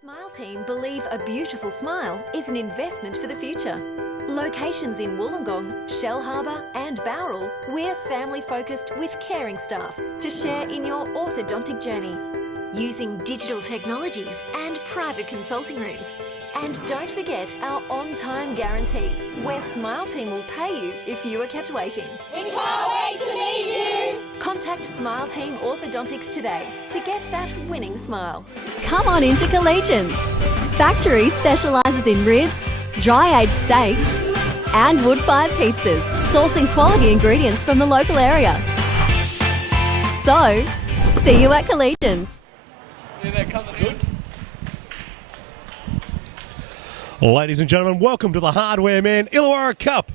Smile Team believe a beautiful smile is an investment for the future. Locations in Wollongong, Shell Harbour and Bowral, we're family-focused with caring staff to share in your orthodontic journey. Using digital technologies and private consulting rooms. And don't forget our on-time guarantee, where Smile Team will pay you if you are kept waiting. We can't wait to meet you! Contact Smile Team Orthodontics today to get that winning smile. Come on into Collegians. Factory specialises in ribs, dry-aged steak and wood-fired pizzas, sourcing quality ingredients from the local area. So, see you at Collegians. Yeah, they're coming good. Ladies and gentlemen, welcome to the Hardware Man Illawarra Cup.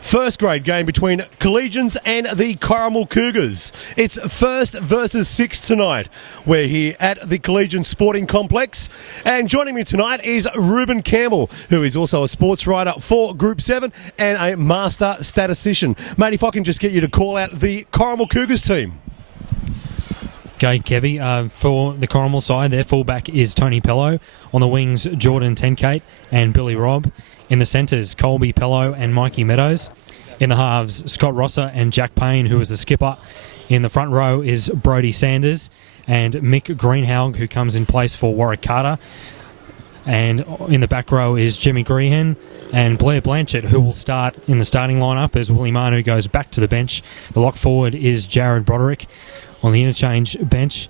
First grade game between Collegians and the Corrimal Cougars. It's first versus sixth tonight. We're here at the Collegians Sporting Complex. And joining me tonight is Ruben Campbell, who is also a sports writer for Group 7 and a master statistician. Mate, if I can just get you to call out the Corrimal Cougars team. Okay, Kevy. For the Corrimal side, their fullback is Tony Pello. On the wings, Jordan Tenkate and Billy Robb. In the centres, Colby Pello and Mikey Meadows. In the halves, Scott Rosser and Jack Payne, who is the skipper. In the front row is Brodie Sanders and Mick Greenhalgh, who comes in place for Warwick Carter. And in the back row is Jimmy Grehan and Blair Blanchett, who will start in the starting lineup as Willie Manu goes back to the bench. The lock forward is Jared Broderick. On the interchange bench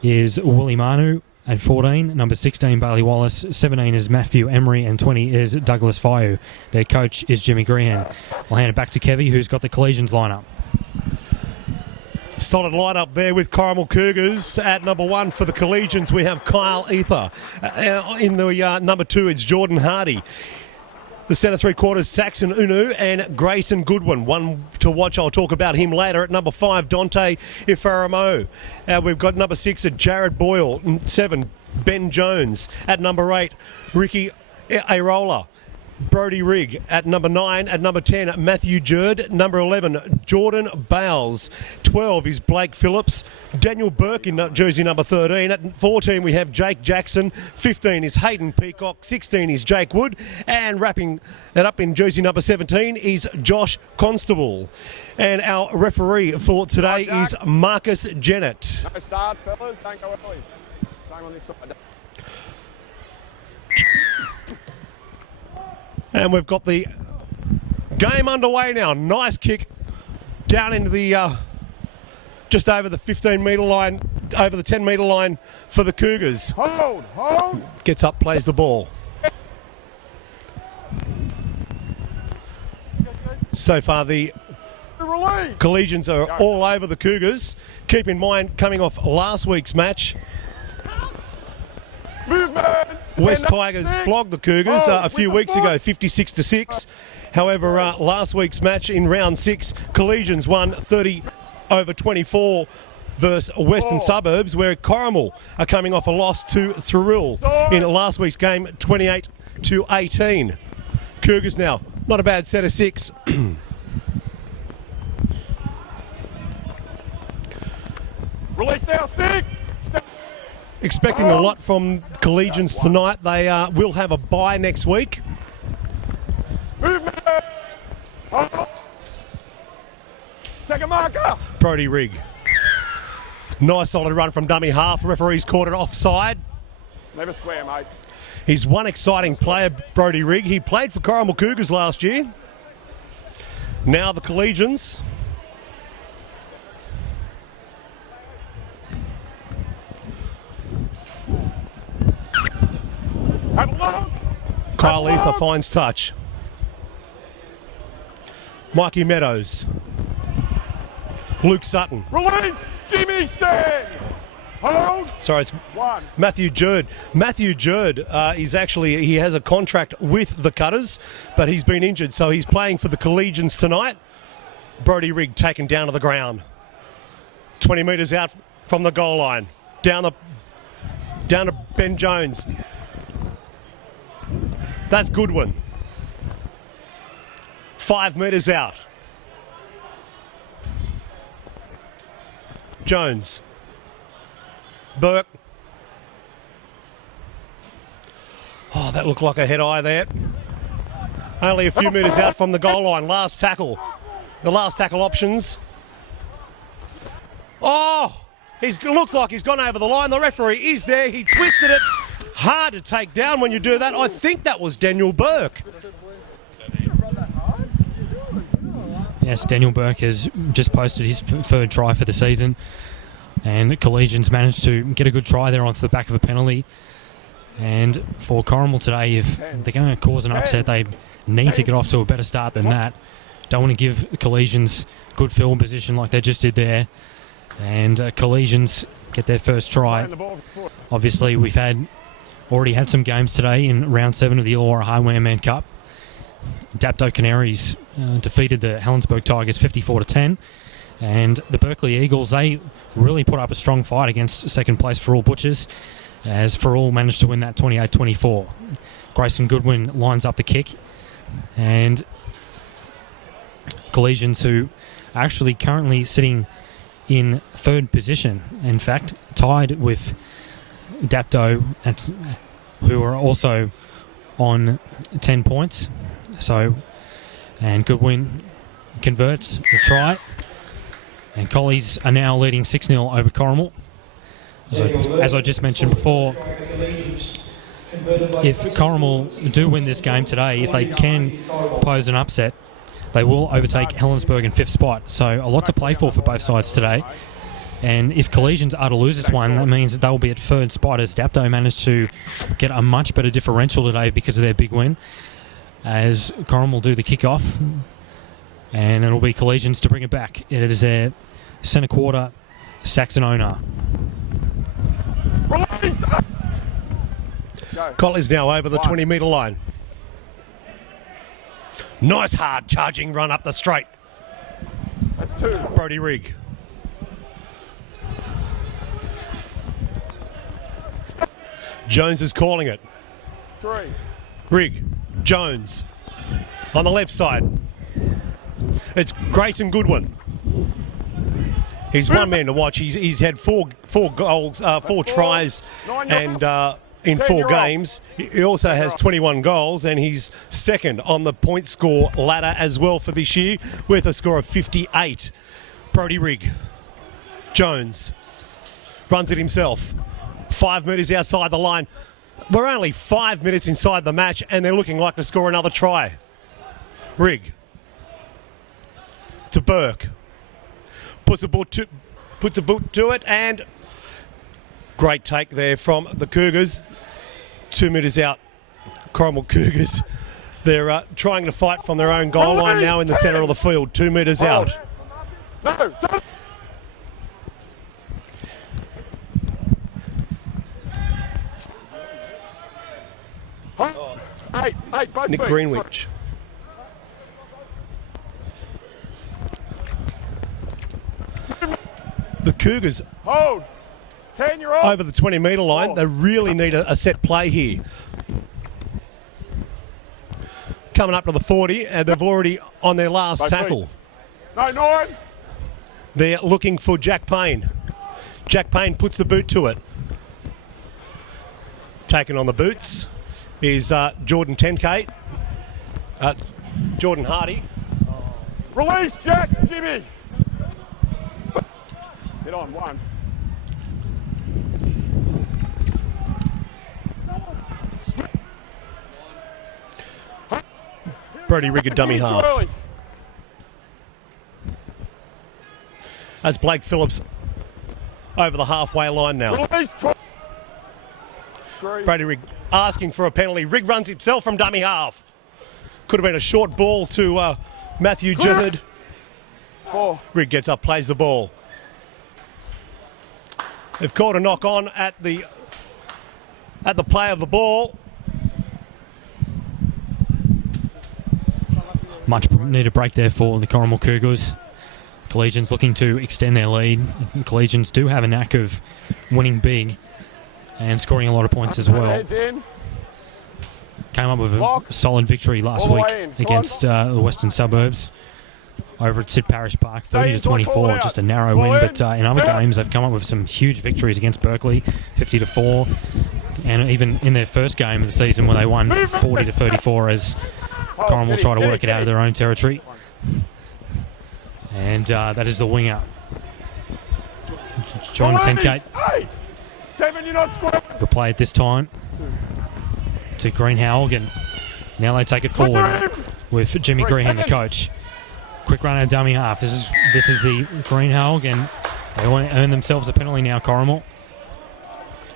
is Willie Manu at 14, number 16 Bailey Wallace, 17 is Matthew Emery and 20 is Douglas Fayou. Their coach is Jimmy Grehan. I'll hand it back to Kevy, who's got the Collegians lineup. Solid lineup there with Corrimal Cougars. At number 1 for the Collegians, we have Kyle Ether. In the number 2, it's Jordan Hardy. The centre three quarters, Saxon Unu and Grayson Goodwin. One to watch, I'll talk about him later. At number 5, Dante Ifaramo. We've got number 6 at Jared Boyle. 7, Ben Jones. At number 8, Ricky Arola. Brodie Rigg at number 9. At number 10, Matthew Jerd. Number 11, Jordan Bowles. 12 is Blake Phillips. Daniel Burke in jersey number 13. At 14, we have Jake Jackson. 15 is Hayden Peacock. 16 is Jake Wood. And wrapping that up in jersey number 17 is Josh Constable. And our referee for today is Marcus Jennett. No starts, fellas. Don't go early. Same on this side. And we've got the game underway now. Nice kick down into the just over the 15-metre line, over the 10-metre line for the Cougars. Hold. Gets up, plays the ball. So far, the Collegians are all over the Cougars. Keep in mind, coming off last week's match, Movement. West Tigers flogged the Cougars a few weeks ago, 56-6. However, last week's match in round 6, Collegians won 30-24 versus Western Suburbs, where Corrimal are coming off a loss to Thuril in last week's game, 28-18. Cougars now, not a bad set of 6. Release now, 6. Expecting a lot from Collegians tonight. They will have a bye next week. Movement. Second marker. Brodie Rigg. Nice solid run from dummy half. Referee's caught it offside. Never square, mate. He's one exciting player, Brodie Rigg. He played for Corrimal Cougars last year. Now the Collegians. Have a look. Kyle Ether finds touch. Mikey Meadows. Luke Sutton. Release. Jimmy stand. Hold. Sorry, it's 1. Matthew Jerd. Matthew Jerd he has a contract with the Cutters, but he's been injured, so he's playing for the Collegians tonight. Brodie Rigg taken down to the ground. 20 metres out from the goal line. Down to Ben Jones. That's Goodwin. 5 metres out. Jones. Burke. that looked like a head-eye there. Only a few metres out from the goal line. Last tackle. The last tackle options. Oh! Looks like he's gone over the line. The referee is there. He twisted it. Hard to take down when you do that. I think that was Daniel Burke. Yes, Daniel Burke has just posted his third try for the season. And Collegians managed to get a good try there off the back of a penalty. And for Corrimal today, if they're going to cause an upset, they need to get off to a better start than that. Don't want to give Collegians good field position like they just did there. And Collegians get their first try. Obviously, we've already had some games today in round 7 of the Illawarra Hardware Man Cup. Dapto Canaries defeated the Helensburgh Tigers 54-10. And the Berkeley Eagles, they really put up a strong fight against second place For All Butchers, as For All managed to win that 28-24. Grayson Goodwin lines up the kick. And Collegians, who are actually currently sitting in third position, in fact, tied with Dapto, who are also on 10 points. And Goodwin converts the try. And Collies are now leading 6-0 over Corrimal. As I just mentioned before, if Corrimal do win this game today, if they can pose an upset, they will overtake Helensburgh in 5th spot. So a lot to play for both sides today. And if Collegians are to lose this one, that means that they will be at 3rd spot, as Dapto managed to get a much better differential today because of their big win. As Corrimal do the kickoff, and it'll be Collegians to bring it back. It is their centre quarter, Saxon owner. Colley's now over the 20-metre line. Nice hard charging run up the straight. That's 2. Brody Rigg. Jones is calling it. 3. Rigg. Jones. On the left side. It's Grayson Goodwin. He's one man to watch. He's had four goals, 4 tries, and in 4 games. He also has 21 goals, and he's second on the point score ladder as well for this year, with a score of 58. Brody Rigg. Jones runs it himself. 5 metres outside the line. We're only 5 minutes inside the match, and they're looking like to score another try. Rigg. To Burke. Puts a boot to it, and great take there from the Cougars. 2 metres out. Corrimal Cougars. They're trying to fight from their own goal line now in the centre of the field. 2 metres out. No. 8, both Nick feet. Greenwich. The Cougars Hold. 10, you're off. over the 20-metre line. They really need a set play here. Coming up to the 40, and they've already on their last Both tackle. No, 9. They're looking for Jack Payne. Jack Payne puts the boot to it. Taken on the boots is Jordan Tenkate. Jordan Hardy. Release, Jack, Jimmy. Hit on 1. Brody Rigg, a dummy Too half. early. As Blake Phillips over the halfway line now. Release, 3. Brody Rigg asking for a penalty. Rigg runs himself from dummy half. Could have been a short ball to Matthew Jihad. 4. Rigg gets up, plays the ball. They've called a knock on at the play of the ball. Much needed break there for the Corrimal Cougars. Collegians looking to extend their lead. Collegians do have a knack of winning big and scoring a lot of points as well. Heads in. Came up with a Lock. solid victory last All the week way in. Come against the Western Suburbs. over at Sid Parish Park, Stay 30 to in, call it 24, out. just a narrow Call win. in. But in other Yeah. games, they've come up with some huge victories against Berkeley, 50 to 4, and even in their first game of the season where they won 40 to 34 as Corrimal try to work it out of their own territory. And that is the winger, John Tenkate. 8. 7, you're not square. Who play it this time to Greenhalgh, and now they take it forward with Jimmy Green, the coach. Quick run at dummy half. This is the Greenhalgh, and they want to earn themselves a penalty now, Corrimal.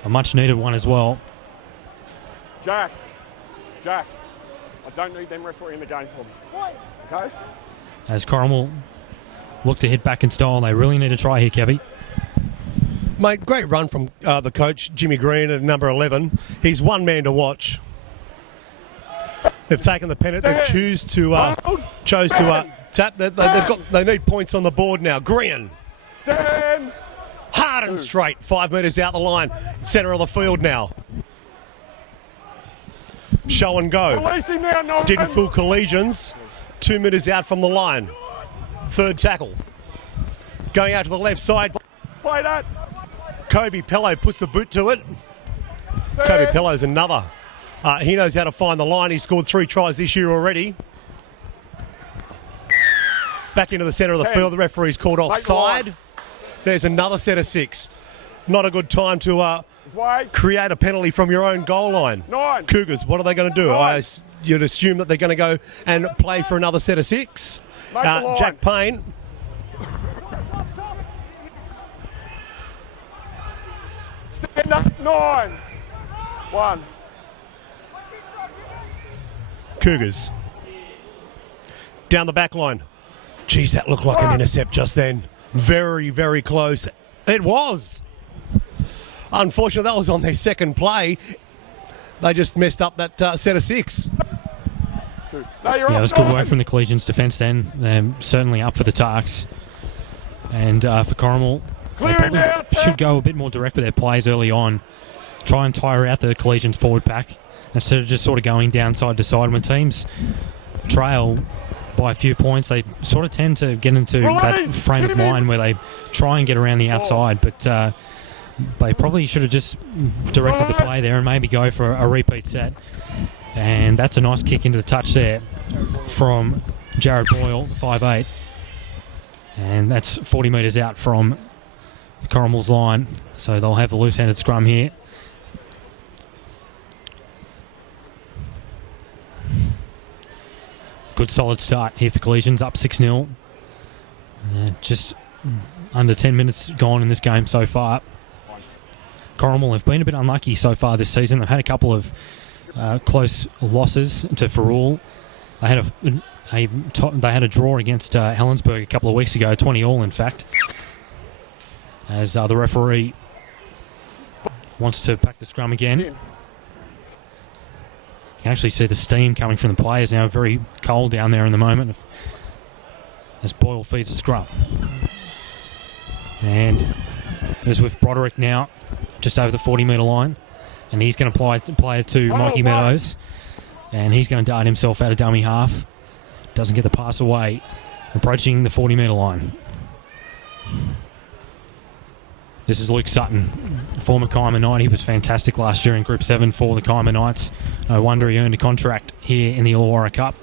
A much needed one as well. Jack, I don't need them refereeing the game for me. Okay? As Corrimal look to hit back in style, they really need to try here, Kevy. Mate, great run from the coach, Jimmy Green, at number 11. He's one man to watch. They've taken the penalty. They chose to tap. They need points on the board now. Green, Stand. hard and straight, 5 metres out the line, centre of the field now. Show and go. Release him now, no. Didn't fool Collegians. 2 metres out from the line. Third tackle. Going out to the left side. Play that. Kobe Pello puts the boot to it. Stand. Kobe Pello's another. He knows how to find the line. He scored 3 tries this year already. Back into the centre of the 10. field. The referee's called Make the offside. line. There's another set of 6. Not a good time to His way. create a penalty from your own goal line. 9. Cougars, what are they going to do? Nine. You'd assume that they're going to go and play for another set of 6. Make the line. Jack Payne. Stand up. 9. 1. Cougars. Down the back line. Geez, that looked like an intercept just then. Very, very close. It was. Unfortunately, that was on their second play. They just messed up that set of 6. 2. No, you're Yeah, it off was good guard. work from the Collegians defence then. They're certainly up for the Tarks. And for Corrimal, they Clear it probably now, Ted. should go a bit more direct with their plays early on. Try and tire out the Collegians forward pack instead of just sort of going down side to side. When teams trail by a few points, they sort of tend to get into that frame of mind where they try and get around the outside, but they probably should have just directed the play there and maybe go for a repeat set. And that's a nice kick into the touch there from Jared Boyle, 5'8". And that's 40 metres out from Corrimal's line, so they'll have the loose-handed scrum here. Good solid start here for Collegians, up 6-0. Just under 10 minutes gone in this game so far. Corrimal have been a bit unlucky so far this season. They've had a couple of close losses to Ferrol. They had a draw against Helensburgh a couple of weeks ago, 20-all in fact. As the referee wants to pack the scrum again. You can actually see the steam coming from the players now. Very cold down there in the moment as Boyle feeds the scrum. And it is with Broderick now, just over the 40-metre line. And he's going to play it to Mikey Meadows. And he's going to dart himself out of dummy half. Doesn't get the pass away. Approaching the 40-metre line. This is Luke Sutton, former Kima Knight. He was fantastic last year in Group 7 for the Kima Knights. No wonder he earned a contract here in the Illawarra Cup.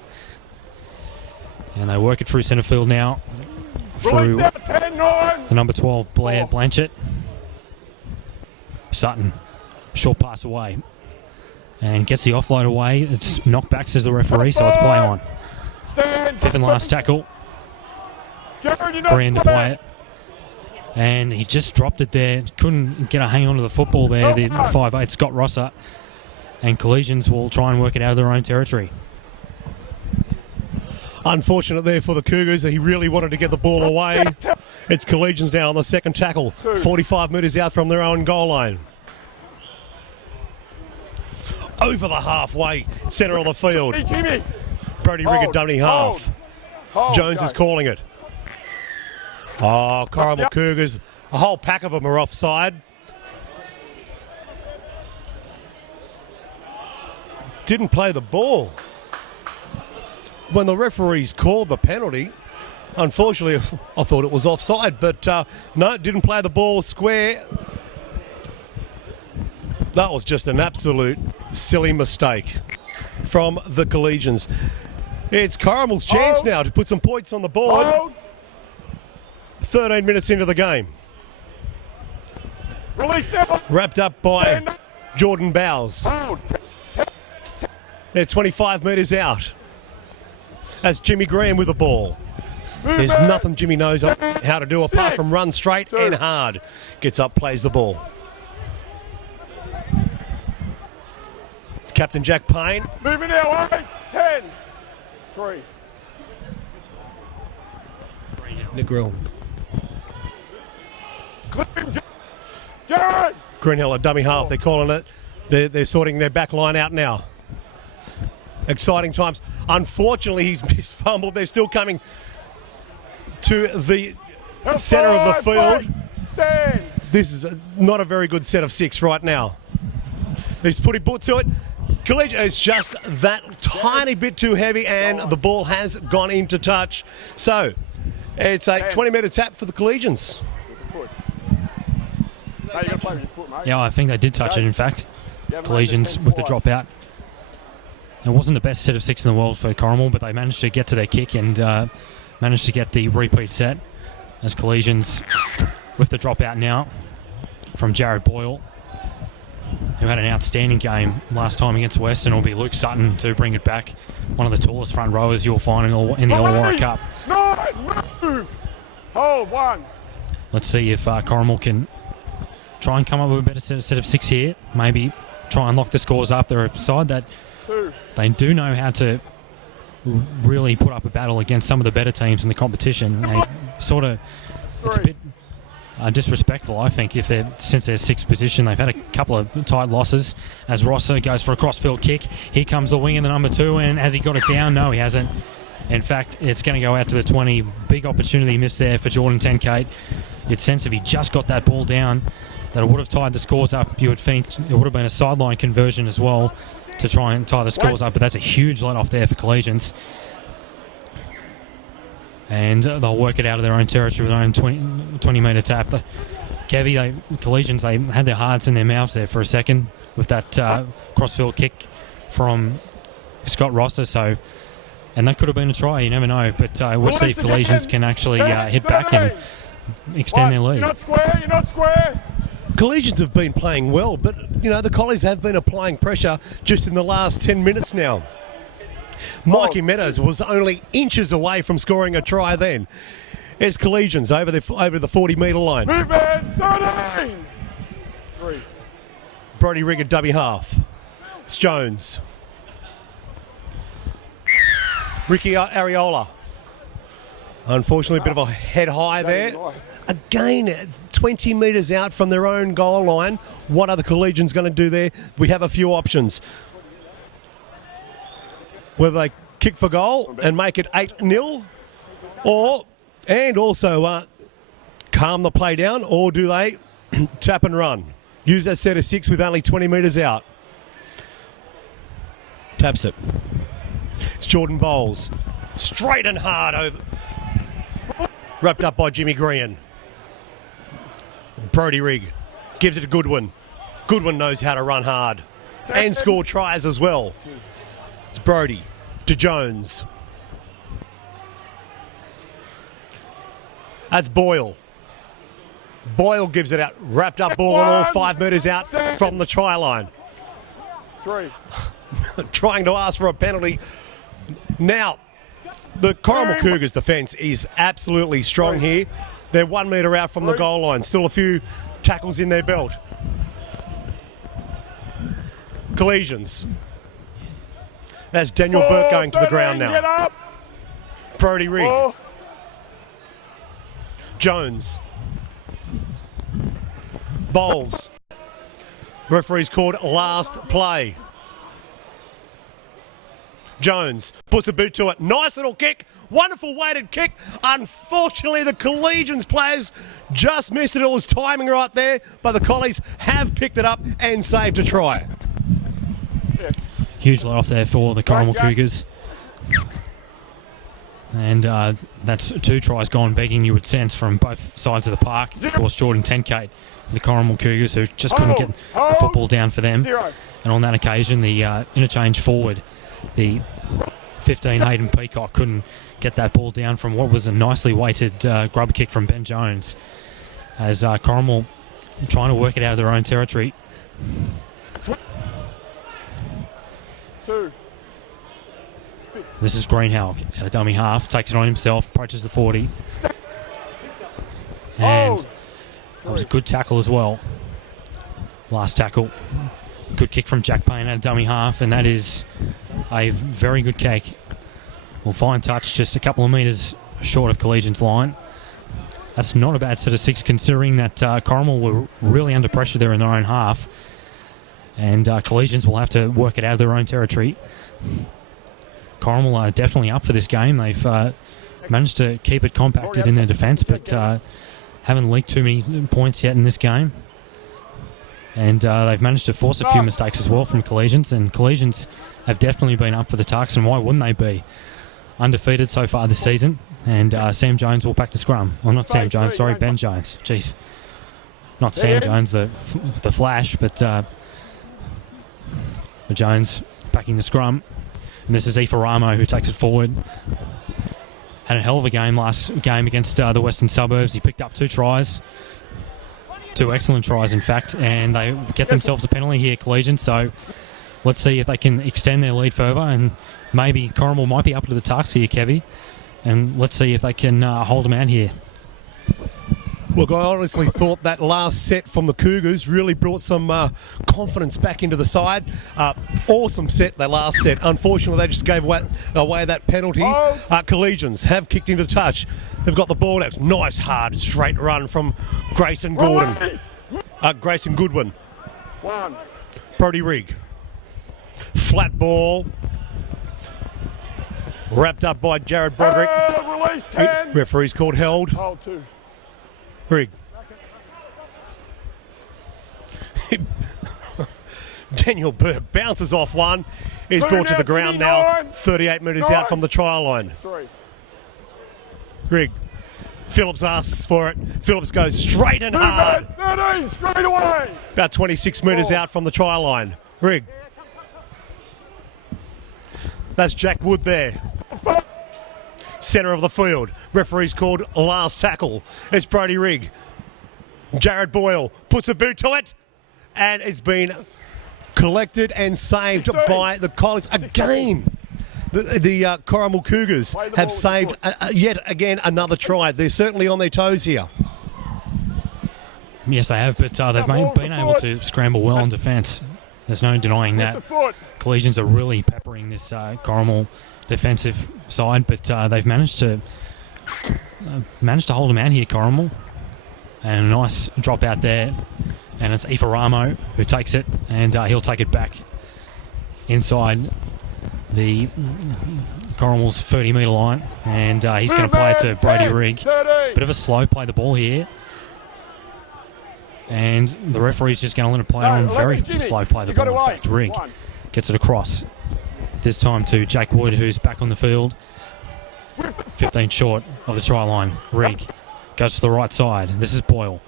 And they work it through centre field now. Through the number 12, Blair Blanchett. Sutton, short pass away. And gets the offload away. It's knocked back, says the referee, so it's play on. Fifth and last tackle. Green to play it. And he just dropped it there. Couldn't get a hang on to the football there, the 5'8", Scott Rosser. And Collegians will try and work it out of their own territory. Unfortunate there for the Cougars. He really wanted to get the ball away. It's Collegians now on the second tackle. 45 metres out from their own goal line. Over the halfway, centre of the field. Brody Rigger dummy half. Jones is calling it. Oh, Corrimal Cougars. A whole pack of them are offside. Didn't play the ball. When the referees called the penalty, Unfortunately, I thought it was offside, but no, didn't play the ball square. That was just an absolute silly mistake from the Collegians. It's Corrimal's chance now to put some points on the board. 13 minutes into the game. Release now. Wrapped up by Jordan Bowes. They're 25 metres out. That's Jimmy Graham with the ball. There's nothing Jimmy knows how to do apart from run straight and hard. Gets up, plays the ball. It's Captain Jack Payne. Moving now, 8, 10, 3. Nick Grill. Jared! Greenhill, a dummy half, they're calling it. They're sorting their back line out now. Exciting times. Unfortunately, he's fumbled. They're still coming to the centre of the field. Stand. This is not a very good set of 6 right now. He's putting foot to it. Collegians is just that tiny bit too heavy, and the ball has gone into touch. So it's a 20-metre tap for the Collegians. No, you got to play with your foot, mate. Yeah, I think they did touch it, in fact. Collegians with the dropout. It wasn't the best set of 6 in the world for Corrimal, but they managed to get to their kick and managed to get the repeat set as Collegians with the dropout now from Jared Boyle, who had an outstanding game last time against Western. It'll be Luke Sutton to bring it back. One of the tallest front rowers you'll find in the All-Warwick Cup. Move! Hold 1. Let's see if Corrimal can try and come up with a better set of 6 here. Maybe try and lock the scores up. They're a side that 2. they do know how to really put up a battle against some of the better teams in the competition. They sort of, it's a bit disrespectful, I think, if since their 6th position. They've had a couple of tight losses as Rosser goes for a crossfield kick. Here comes the wing in the number 2, and has he got it down? No, he hasn't. In fact, it's going to go out to the 20. Big opportunity missed there for Jordan Tenkate. You'd sense if he just got that ball down, that it would have tied the scores up. You would think it would have been a sideline conversion as well to try and tie the scores up, but that's a huge let off there for Collegians. And they'll work it out of their own territory with their own 20-metre tap. Collegians, they had their hearts in their mouths there for a second with that crossfield kick from Scott Rosser. And that could have been a try, you never know. But we'll see if Collegians can actually hit back and extend their lead. You're not square. Collegians have been playing well, but the Collies have been applying pressure just in the last 10 minutes now. Mikey Meadows was only inches away from scoring a try then. It's Collegians over the 40-metre line. Move, man. 13. 3. Brody Rigg at dummy half. It's Jones. Ricky Ariola. Unfortunately, a bit of a head high there. Again, 20 metres out from their own goal line. What are the Collegians going to do there? We have a few options. Whether they kick for goal and make it 8-0, and also calm the play down, or do they tap and run? Use that set of 6 with only 20 metres out. Taps it. It's Jordan Bowles. Straight and hard over. Wrapped up by Jimmy Green. Brody Rigg gives it to Goodwin. Goodwin knows how to run hard and score tries as well. It's Brody to Jones. That's Boyle. Boyle gives it out. Wrapped up ball on all 5 metres out from the try line. 3. Trying to ask for a penalty. Now, the Corrimal Cougars defence is absolutely strong here. They're 1 metre out from the goal line. Still a few tackles in their belt. Collegians. That's Daniel Burke going to the ground now. Get up. Brody Rigg. Jones. Bowles. Referee's called last play. Jones puts a boot to it. Nice little kick. Wonderful weighted kick. Unfortunately, the Collegians players just missed it. It was timing right there, but the Collies have picked it up and saved a try. Huge let off there for the Corrimal Cougars. And that's 2 tries gone begging, you would sense, from both sides of the park. Of course, Jordan Tenkate, the Corrimal Cougars, who just couldn't get the football down for them. And on that occasion, the interchange forward, the 15 Hayden Peacock, couldn't get that ball down from what was a nicely weighted grub kick from Ben Jones. As Corrimal trying to work it out of their own territory. 2. This is Greenhalgh at a dummy half, takes it on himself, approaches the 40. And that was a good tackle as well. Last tackle. Good kick from Jack Payne at a dummy half, and that is a very good kick. Well, fine touch, just a couple of metres short of Collegians' line. That's not a bad set of 6, considering that Corrimal were really under pressure there in their own half. And Collegians will have to work it out of their own territory. Corrimal are definitely up for this game. They've managed to keep it compacted in their defence, but haven't leaked too many points yet in this game. And they've managed to force a few mistakes as well from Collegians, and Collegians have definitely been up for the Tucks, and why wouldn't they be? Undefeated so far this season, and Sam Jones will pack the scrum. Well, not Sam Jones, sorry, Ben Jones. Jeez. Not Sam Jones, the Flash, but Jones packing the scrum. And this is Aoife Ramo who takes it forward. Had a hell of a game last game against the Western Suburbs. He picked up 2 tries. 2 excellent tries, in fact, and they get themselves a penalty here, Collegians. So let's see if they can extend their lead further, and maybe Corrimal might be up to the task here, Kevy. And let's see if they can hold them out here. Look, I honestly thought that last set from the Cougars really brought some confidence back into the side. Awesome set, that last set. Unfortunately, they just gave away that penalty. Collegians have kicked into touch. They've got the ball now. Nice, hard, straight run from Grayson Goodwin. 1. Brody Rigg. Flat ball. Wrapped up by Jared Broderick. Release 10. Referee's called held. Hold 2. Rigg. Daniel Burke bounces off one. He's brought to the ground now, 38 metres out from the try line. 3. Rigg. Phillips asks for it. Phillips goes straight and hard. 13, straight away. About 26 metres out from the try line. Rigg. That's Jack Wood there. Centre of the field. Referee's called last tackle. It's Brody Rigg. Jared Boyle puts a boot to it, and it's been collected and saved 16. By the Collegians. Again, the Corrimal Cougars have saved yet again another try. They're certainly on their toes here. Yes, they have, but they've been able to scramble well in defence. There's no denying that. Collegians are really peppering this Corrimal defensive side, but they've managed to hold them out here, Corrimal. And a nice drop out there, and it's Aoife Ramo who takes it, and he'll take it back inside the Corrimal's 30-metre line, and he's going to play it to Brody Rigg. Bit of a slow play the ball here, and the referee's just going to let it play on. Very slow play the ball. In fact, Rigg gets it across. This time to Jake Wood, who's back on the field. 15 short of the try line. Rigg goes to the right side. This is Boyle.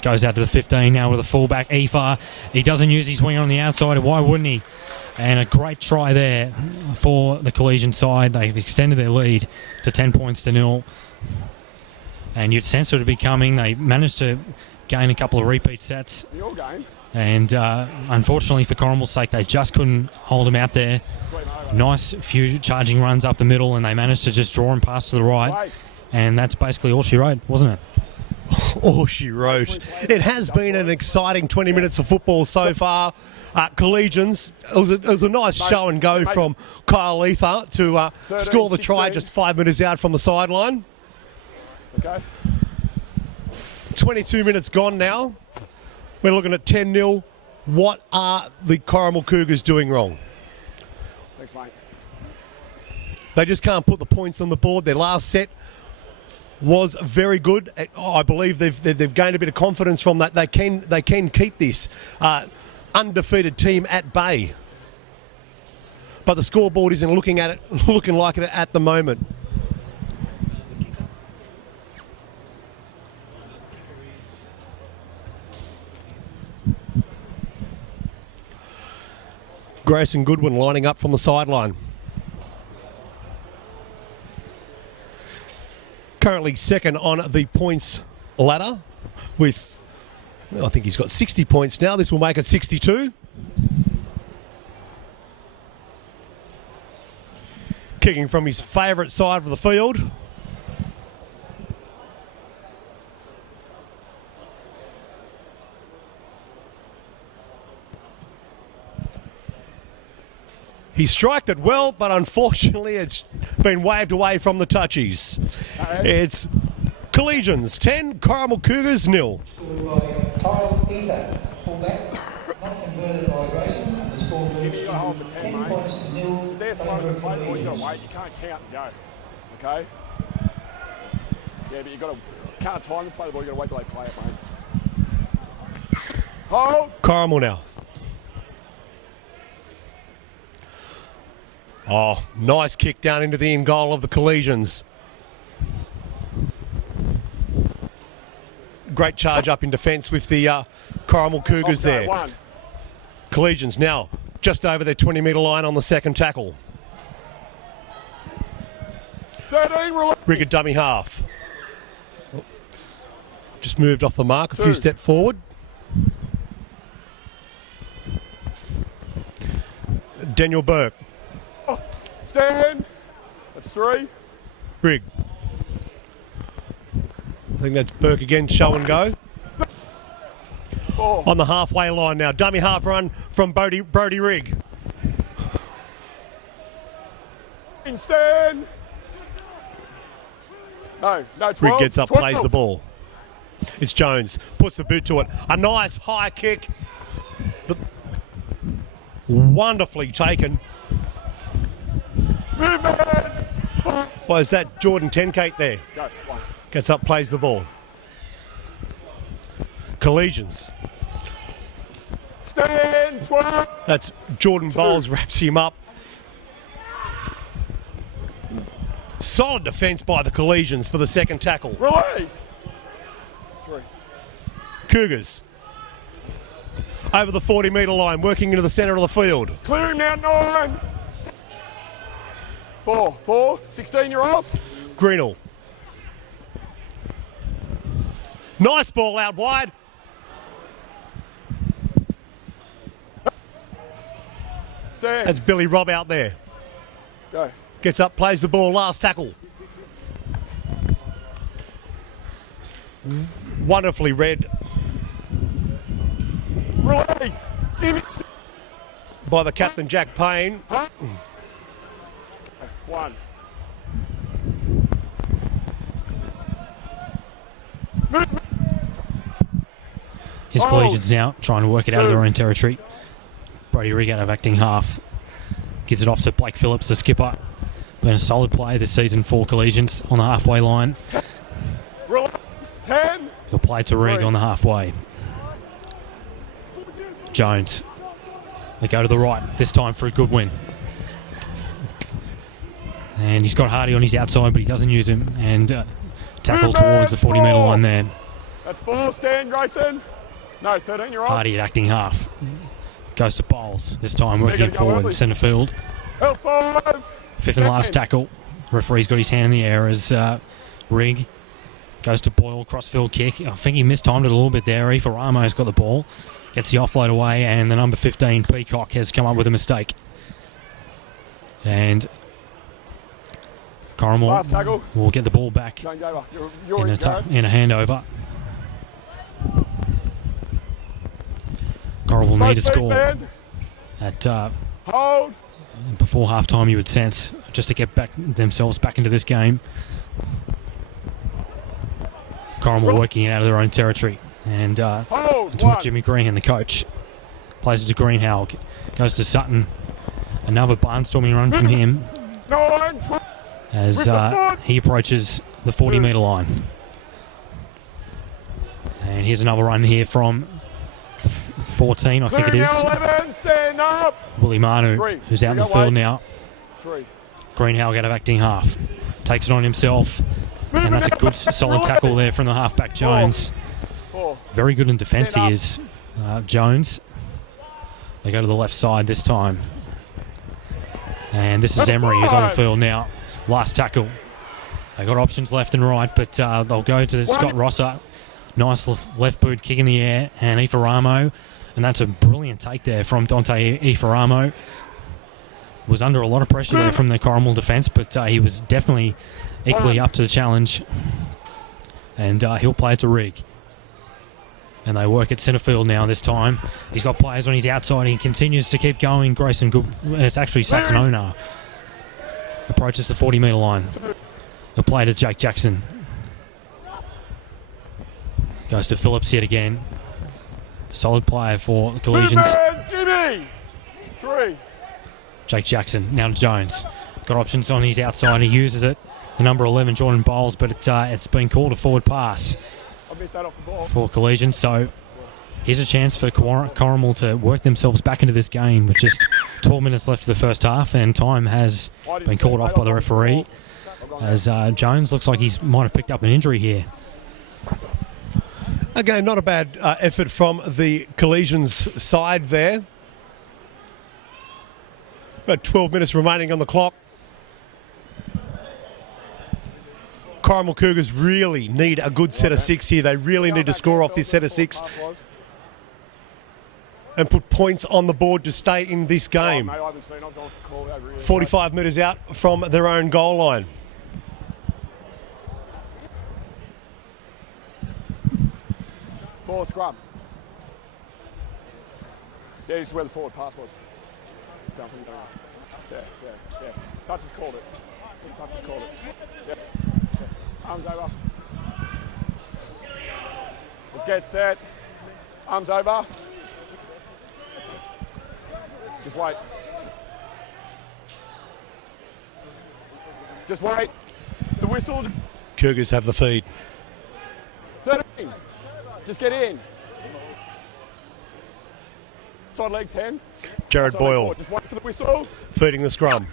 Goes out to the 15 now with a fullback. Aoife. He doesn't use his winger on the outside. Why wouldn't he? And a great try there for the Collegian side. They've extended their lead to 10 points to 0. And you'd sense it would be coming. They managed to gain a couple of repeat sets. And unfortunately for Corrimal's sake, they just couldn't hold him out there. Nice few charging runs up the middle, and they managed to just draw him past to the right. And that's basically all she wrote, wasn't it? All she wrote. It has been an exciting 20 minutes of football so far. Collegians, it was a nice show and go from Kyle Ether to score the try just 5 minutes out from the sideline. 22 minutes gone now. We're looking at 10-0. What are the Corrimal Cougars doing wrong? Thanks, mate. They just can't put the points on the board. Their last set was very good. I believe they've gained a bit of confidence from that. They can keep this undefeated team at bay. But the scoreboard isn't looking like it at the moment. Grayson Goodwin lining up from the sideline. Currently second on the points ladder with, I think he's got 60 points now. This will make it 62. Kicking from his favourite side of the field. He striked it well, but unfortunately it's been waved away from the touchies. It's Collegians 10, Corrimal Cougars 0. Scored by Kyle Ether, fullback, not converted by Grayson. The score moves You've got to hold the 10, 10 mate. points to 0. If they're slowing the play, well, you've got to wait. You can't count and go. Okay? Yeah, but you've got to, can't time the play the ball. You've got to wait till they play it, mate. Hold! Corrimal now. Oh, nice kick down into the in goal of the Collegians. Great charge up in defence with the Corrimal Cougars Okay, there. one. Collegians now just over their 20-metre line on the second tackle. 13, release. Rigger dummy half. Just moved off the mark, a few steps forward. Daniel Burke. Stand. That's 3. Rig. I think that's Burke again, show and go. 4. On the halfway line now. Dummy half run from Brody Rigg. Stand. No, 12. Rigg gets up, 12. plays the ball. It's Jones. Puts the boot to it. A nice high kick. Wonderfully taken. Movement. Well, is that Jordan Tenkate there? Go. 1. Gets up, plays the ball. Collegians. Stand. 12. That's Jordan Bowles, wraps him up. Solid defence by the Collegians for the second tackle. Release. 3. Cougars. Over the 40-metre line, working into the centre of the field. Clear him now, 9. 4. 16, you're off. Greenall. Nice ball out wide. Stand. That's Billy Robb out there. Go. Gets up, plays the ball, last tackle. Wonderfully read Release. Jimmy. by the captain, Jack Payne. 1. His Collegians now trying to work it out of their own territory. Brody Rigg out of acting half. Gives it off to Blake Phillips, the skipper. Been a solid play this season for Collegians on the halfway line. Release. 10. He'll play to Rigg on the halfway. Jones. They go to the right, this time for a good win. And he's got Hardy on his outside, but he doesn't use him. And tackle towards the 40-metre line there. That's 4. Stand, Grayson. No, 13, you're off. Hardy at acting half. Goes to Bowles, this time working it go forward, early. centre field. L5. Fifth and last tackle. Referee's got his hand in the air as Rigg goes to Boyle, crossfield kick. I think he mistimed it a little bit there. Aoife Ramo's got the ball. Gets the offload away, and the number 15, Peacock, has come up with a mistake. And Last tackle. Corrimal will get the ball back Change over. You're in in a guard. handover. Corrimal need to Both feet, score man. at Hold. before half-time, you would sense, just to get themselves back into this game. Corrimal working it out of their own territory. And Hold. to 1. Jimmy Green, the coach. Plays it to Greenhow. Goes to Sutton. Another barnstorming run from him 9. 12. as With the foot. he approaches the 40-metre line. And here's another run here from the 14, I think it Clear is. now, 11. Stand up. Willie Manu, 3. who's out in the We got field weight. now. 3. Greenhow out of acting half. Takes it on himself. And that's a good solid tackle there from the halfback Jones. 4. Very good in defence Stand he up. is, Jones. They go to the left side this time. And this is Emery who's on the field now. Last tackle. They got options left and right, but they'll go to Scott Rosser. Nice left boot kick in the air, and Ifaramo. And that's a brilliant take there from Dante Ifaramo. Was under a lot of pressure there from the Corrimal defence, but he was definitely equally up to the challenge. And he'll play it to Rig. And they work at centre field now this time. He's got players on his outside. He continues to keep going. Grayson Good. It's actually Saxon Onar. Approaches the 40-metre line. He'll play to Jake Jackson. Goes to Phillips yet again. Solid player for the Collegians. Jimmy! 3. Jake Jackson now to Jones. Got options on his outside. He uses it. The number 11, Jordan Bowles, but it's been called a forward pass for Collegians. So here's a chance for Corrimal to work themselves back into this game with just 12 minutes left of the first half, and time has been called off by the referee as Jones looks like he might have picked up an injury here. Again, not a bad effort from the Collegians side there. About 12 minutes remaining on the clock. Corrimal Cougars really need a good set of 6 here. They really need to score off this set of 6 and put points on the board to stay in this game. 45 metres out from their own goal line. Forward scrum. Yeah, this is where the forward pass was. Dump him down. Yeah. Touch has called it. Touch has called it. Yeah. Arms over. Let's get set. Arms over. Just wait. Just wait. The whistle. Cougars have the feed. 13. Just get in. Side leg 10. Jared Side Boyle leg 4. Just wait for the whistle. feeding the scrum.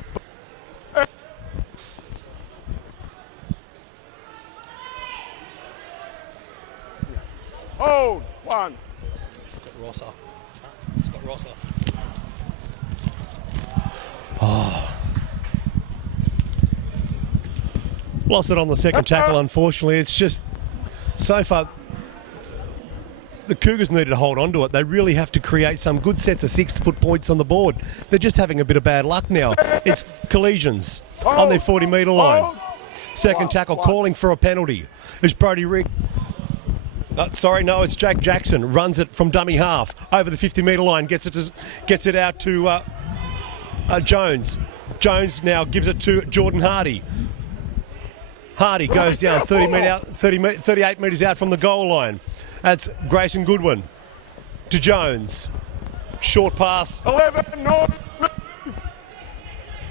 Hold. 1. Scott Rosser. Lost it on the second tackle, unfortunately. It's just, so far, the Cougars needed to hold on to it. They really have to create some good sets of 6 to put points on the board. They're just having a bit of bad luck now. It's Collegians on their 40-metre line. Second tackle, calling for a penalty. It's Brody Rick. It's Jake Jackson. Runs it from dummy half over the 50-metre line. Gets it out to Jones. Jones now gives it to Jordan Hardy. Hardy goes down 38 metres out from the goal line. That's Grayson Goodwin to Jones. Short pass. 11, no.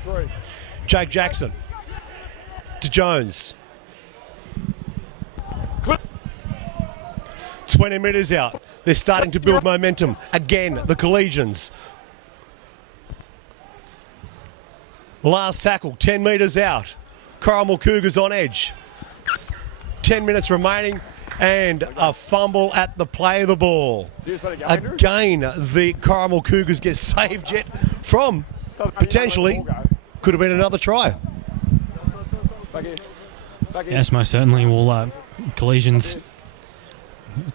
3. Jake Jackson to Jones. 20 metres out. They're starting to build momentum. Again, the Collegians. Last tackle, 10 metres out. Corrimal Cougars on edge. 10 minutes remaining and a fumble at the play of the ball. Again, the Corrimal Cougars get saved yet from potentially could have been another try. Yes, most certainly. Well, Collegians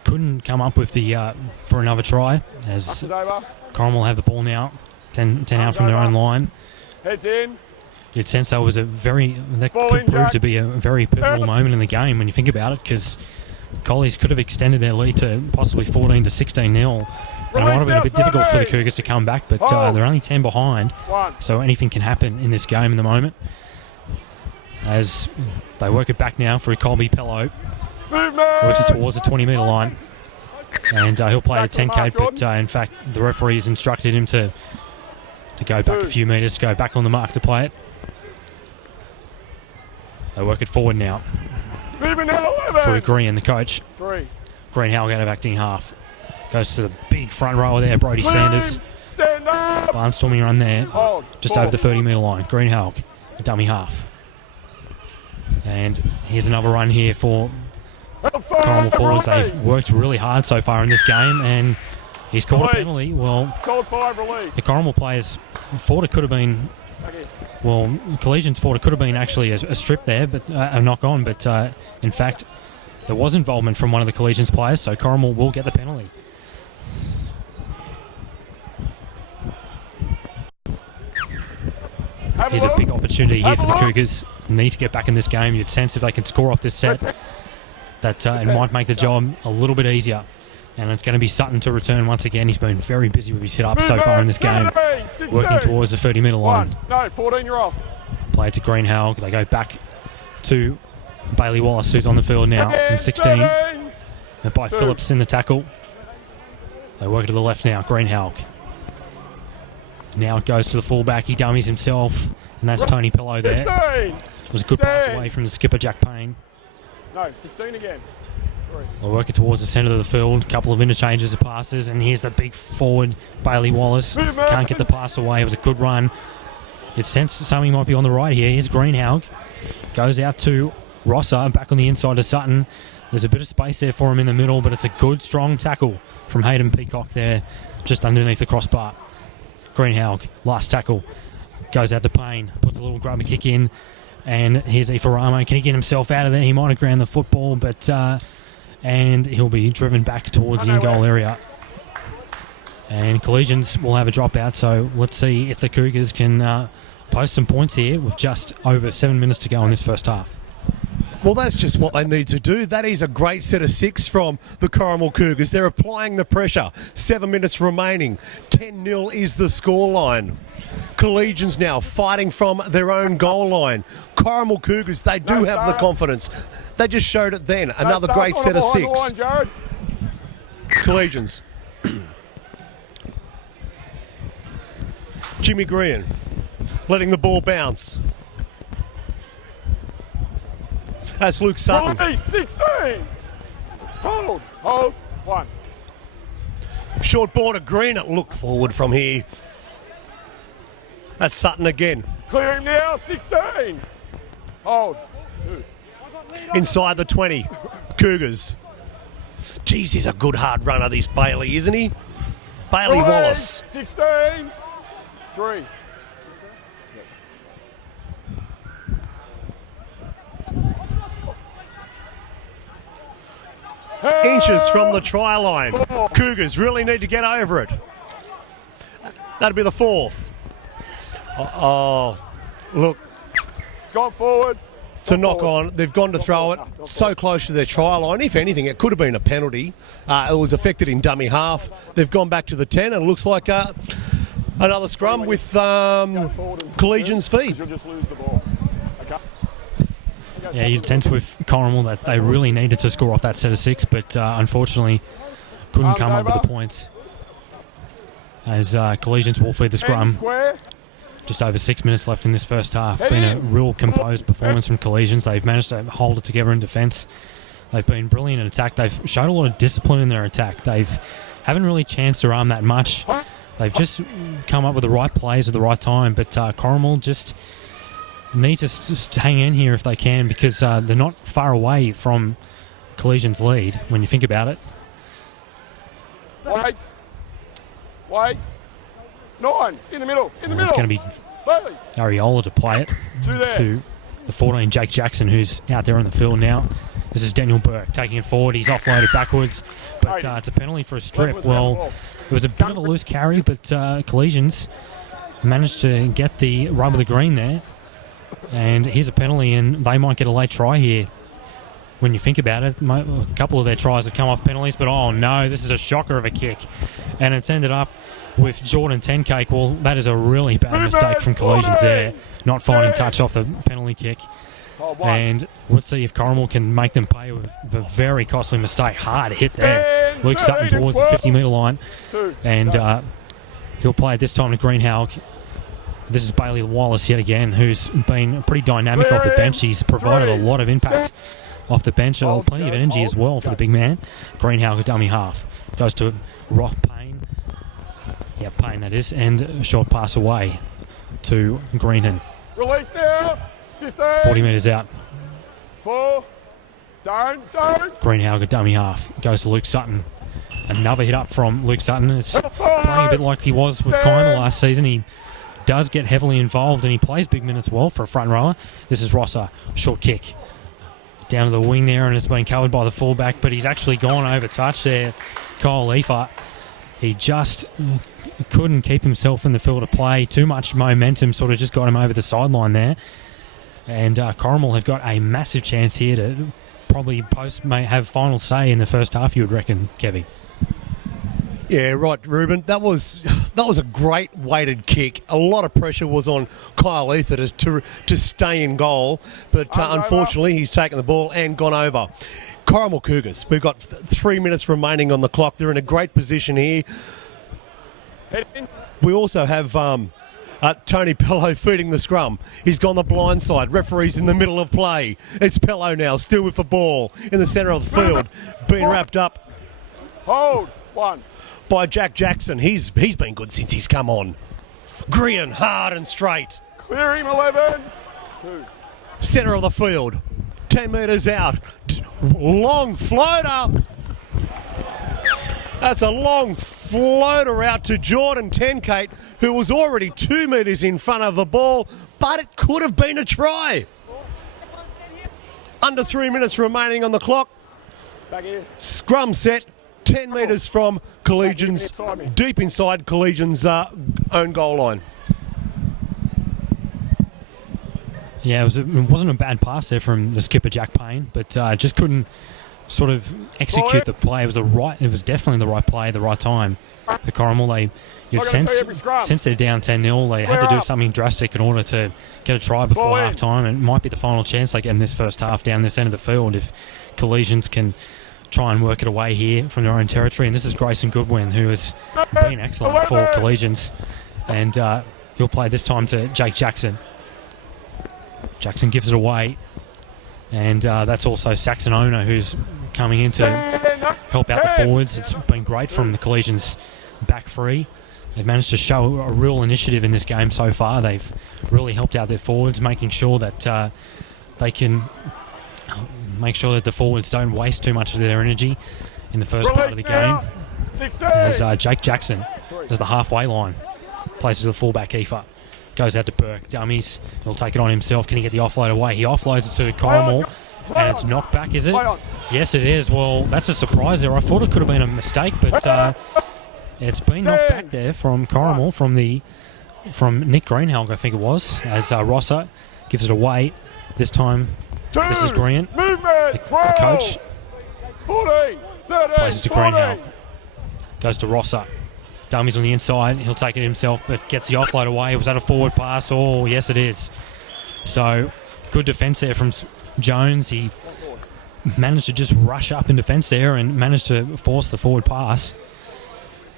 couldn't come up with the for another try as Corrimal have the ball now, 10 out from their own line. Heads in. You'd sense that could prove to be a very pivotal moment in the game when you think about it, because Collies could have extended their lead to possibly 14 to 16 0. And it might have been a bit difficult for the Cougars to come back, but they're only 10 behind, so anything can happen in this game in the moment. As they work it back now for Colby Pello. Works it towards the 20-metre line. And he'll play at 10k, but in fact the referee has instructed him to go back a few metres, go back on the mark to play it. They work it forward now. For Green, the coach. 3. Green Howell out of acting half. Goes to the big front rower there, Brody Sanders. Barnstorming run there, just over the 30-metre line. Green Howell, a dummy half. And here's another run here for Corrimal forwards. They've worked really hard so far in this game, and he's called a penalty. Well, the Corrimal players thought it could have been Well, Collegians thought it could have been actually a strip there, but a knock on. But in fact, there was involvement from one of the Collegians players, so Corrimal will get the penalty. Here's a big opportunity here for the Cougars. Need to get back in this game. You'd sense if they can score off this set, that it might make the job a little bit easier. And it's going to be Sutton to return once again. He's been very busy with his hit-up so far in this game, working towards the 30-metre line. No, 14, you're off. Play it to Greenhalgh. They go back to Bailey Wallace, who's on the field now in 16. And by Phillips in the tackle. They work it to the left now, Greenhalgh. Now it goes to the fullback. He dummies himself, and that's Tony Pillow there. 15. It was a good pass away from the skipper, Jack Payne. No, 16 again. They'll work it towards the centre of the field. A couple of interchanges of passes, and here's the big forward, Bailey Wallace. Can't get the pass away. It was a good run. It sensed something might be on the right here. Here's Greenhalgh. Goes out to Rosser, back on the inside to Sutton. There's a bit of space there for him in the middle, but it's a good, strong tackle from Hayden Peacock there, just underneath the crossbar. Greenhalgh, last tackle. Goes out to Payne, puts a little grubber kick in, and here's Ifaramo. Can he get himself out of there? He might have ground the football, but and he'll be driven back towards the in-goal area. And Collegians will have a dropout, so let's see if the Cougars can post some points here with just over 7 minutes to go in this first half. Well, that's just what they need to do. That is a great set of 6 from the Corrimal Cougars. They're applying the pressure. 7 minutes remaining. 10-0 is the scoreline. Collegians now fighting from their own goal line. Corrimal Cougars, they do have the confidence. They just showed it then. Another great set of 6. Collegians. Jimmy Green letting the ball bounce. That's Luke Sutton. 16. Hold. 1. Short ball to Green. It looked forward from here. That's Sutton again. Clear him now. 16. Hold. 2. Inside the 20. Cougars. Geez, he's a good hard runner, this Bailey, isn't he? Bailey Wallace. 16. 3. Inches from the try line. Cougars really need to get over it. That'll be the 4th. Look. It's gone forward. It's a knock on. They've gone to throw it so close to their try line. If anything, it could have been a penalty. It was affected in dummy half. They've gone back to the 10, and it looks like another scrum with Collegians' feet. You'll just lose the ball. Yeah, you'd sense with Corrimal that they really needed to score off that set of 6, but unfortunately couldn't come up with the points. As Collegians will feed the scrum. Just over 6 minutes left in this first half. Been a real composed performance from Collegians. They've managed to hold it together in defence. They've been brilliant in attack. They've showed a lot of discipline in their attack. Haven't really chanced their arm that much. They've just come up with the right plays at the right time, but Corrimal just need to just hang in here if they can, because they're not far away from Collegians' lead when you think about it. Wait. 9. In the middle. It's going to be Ariola to play it to the 14, Jake Jackson, who's out there on the field now. This is Daniel Burke taking it forward. He's offloaded backwards, but it's a penalty for a strip. Well, it was a bit of a loose carry, but Collegians managed to get the rub of the green there. And here's a penalty, and they might get a late try here. When you think about it, a couple of their tries have come off penalties, but oh no, this is a shocker of a kick. And it's ended up with Jordan Tencake. Well, that is a really bad mistake from Collegians there, not finding touch off the penalty kick. And let's see if Corrimal can make them pay with a very costly mistake. Hard hit there. Luke Sutton towards the 50-metre line. And he'll play it this time to Greenhalgh. This is Bailey Wallace yet again, who's been pretty dynamic off the bench. He's provided a lot of impact off the bench. Plenty of energy as well for the big man. Greenhalgh, a dummy half. Goes to Payne. Yeah, Payne that is. And a short pass away to Greenhan. Release now. 15. 40 metres out. 4. Don't. Greenhalgh, a dummy half. Goes to Luke Sutton. Another hit up from Luke Sutton. Is playing a bit like he was with Corrimal last season. He does get heavily involved and he plays big minutes well for a front rower. This is Rosser, short kick. Down to the wing there, and it's been covered by the fullback, but he's actually gone over touch there. Kyle Leifer, he just couldn't keep himself in the field of play. Too much momentum sort of just got him over the sideline there. And Corrimal have got a massive chance here to probably may have final say in the first half, you would reckon, Kevy. Yeah, right, Ruben. That was a great weighted kick. A lot of pressure was on Kyle Ether to stay in goal, but unfortunately he's taken the ball and gone over. Corrimal Cougars, we've got 3 minutes remaining on the clock. They're in a great position here. We also have Tony Pello feeding the scrum. He's gone the blind side. Referee's in the middle of play. It's Pello now, still with the ball in the centre of the field, being wrapped up. Hold. One. By Jack Jackson. He's been good since he's come on. Grian, hard and straight. Clear him, 11. 2. Centre of the field. 10 metres out. Long floater. That's a long floater out to Jordan Tenkate, who was already 2 metres in front of the ball, but it could have been a try. Under 3 minutes remaining on the clock. Back here. Scrum set. 10 metres from Collegians, deep inside Collegians' own goal line. Yeah, it wasn't a bad pass there from the skipper, Jack Payne, but just couldn't sort of execute the play. It was definitely the right play, the right time for Corrimal. Since they're down 10-0, they had to do something drastic in order to get a try before half-time, and it might be the final chance they get in this first half down this end of the field if Collegians can try and work it away here from their own territory. And this is Grayson Goodwin, who has been excellent for Collegians, and he'll play this time to Jake Jackson. Jackson gives it away, and that's also Saxon Owner, who's coming in to help out the forwards. It's been great from the Collegians back free. They've managed to show a real initiative in this game so far. They've really helped out their forwards, making sure that they can make sure that the forwards don't waste too much of their energy in the first part of the game. As Jake Jackson is the halfway line, plays to the fullback Kiefer, goes out to Burke, dummies, he'll take it on himself. Can he get the offload away? He offloads it to Corrimal, and it's knocked back, is it? Yes, it is. Well, that's a surprise there. I thought it could have been a mistake, but it's been knocked back there from Corrimal, from Nick Greenhalgh, I think it was, as Rosser gives it away. This time, this is Grant, the coach. 40, 30, plays it to Greenhalgh. Goes to Rosser. Dummies on the inside. He'll take it himself, but gets the offload away. Was that a forward pass? Oh, yes, it is. So, good defence there from Jones. He managed to just rush up in defence there and managed to force the forward pass.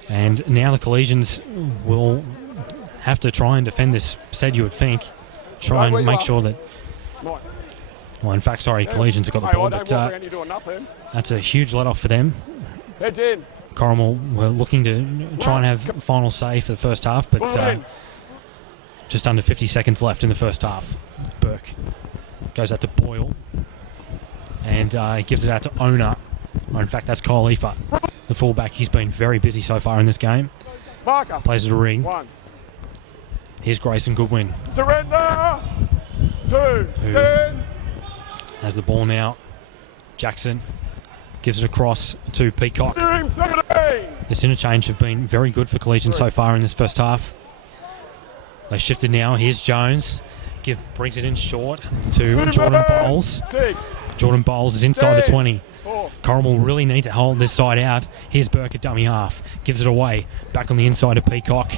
And now the Collegians will have to try and defend this set, you would think. Try and make sure that... Well, in fact, sorry, Collegians have got the ball, but that's a huge let-off for them. Heads in. Corrimal were looking to try and have final say for the first half, but just under 50 seconds left in the first half. Burke goes out to Boyle and gives it out to Owner. Or in fact, that's Kyle Leifer, the fullback. He's been very busy so far in this game. Plays it to Ring. Here's Grayson Goodwin. Surrender. 2. Stand. Has the ball now. Jackson gives it across to Peacock. This interchange have been very good for Collegians so far in this first half. They shifted now. Here's Jones. Brings it in short to Jordan Bowles. Jordan Bowles is inside the 20. Corrimal really need to hold this side out. Here's Burke at dummy half. Gives it away. Back on the inside of Peacock.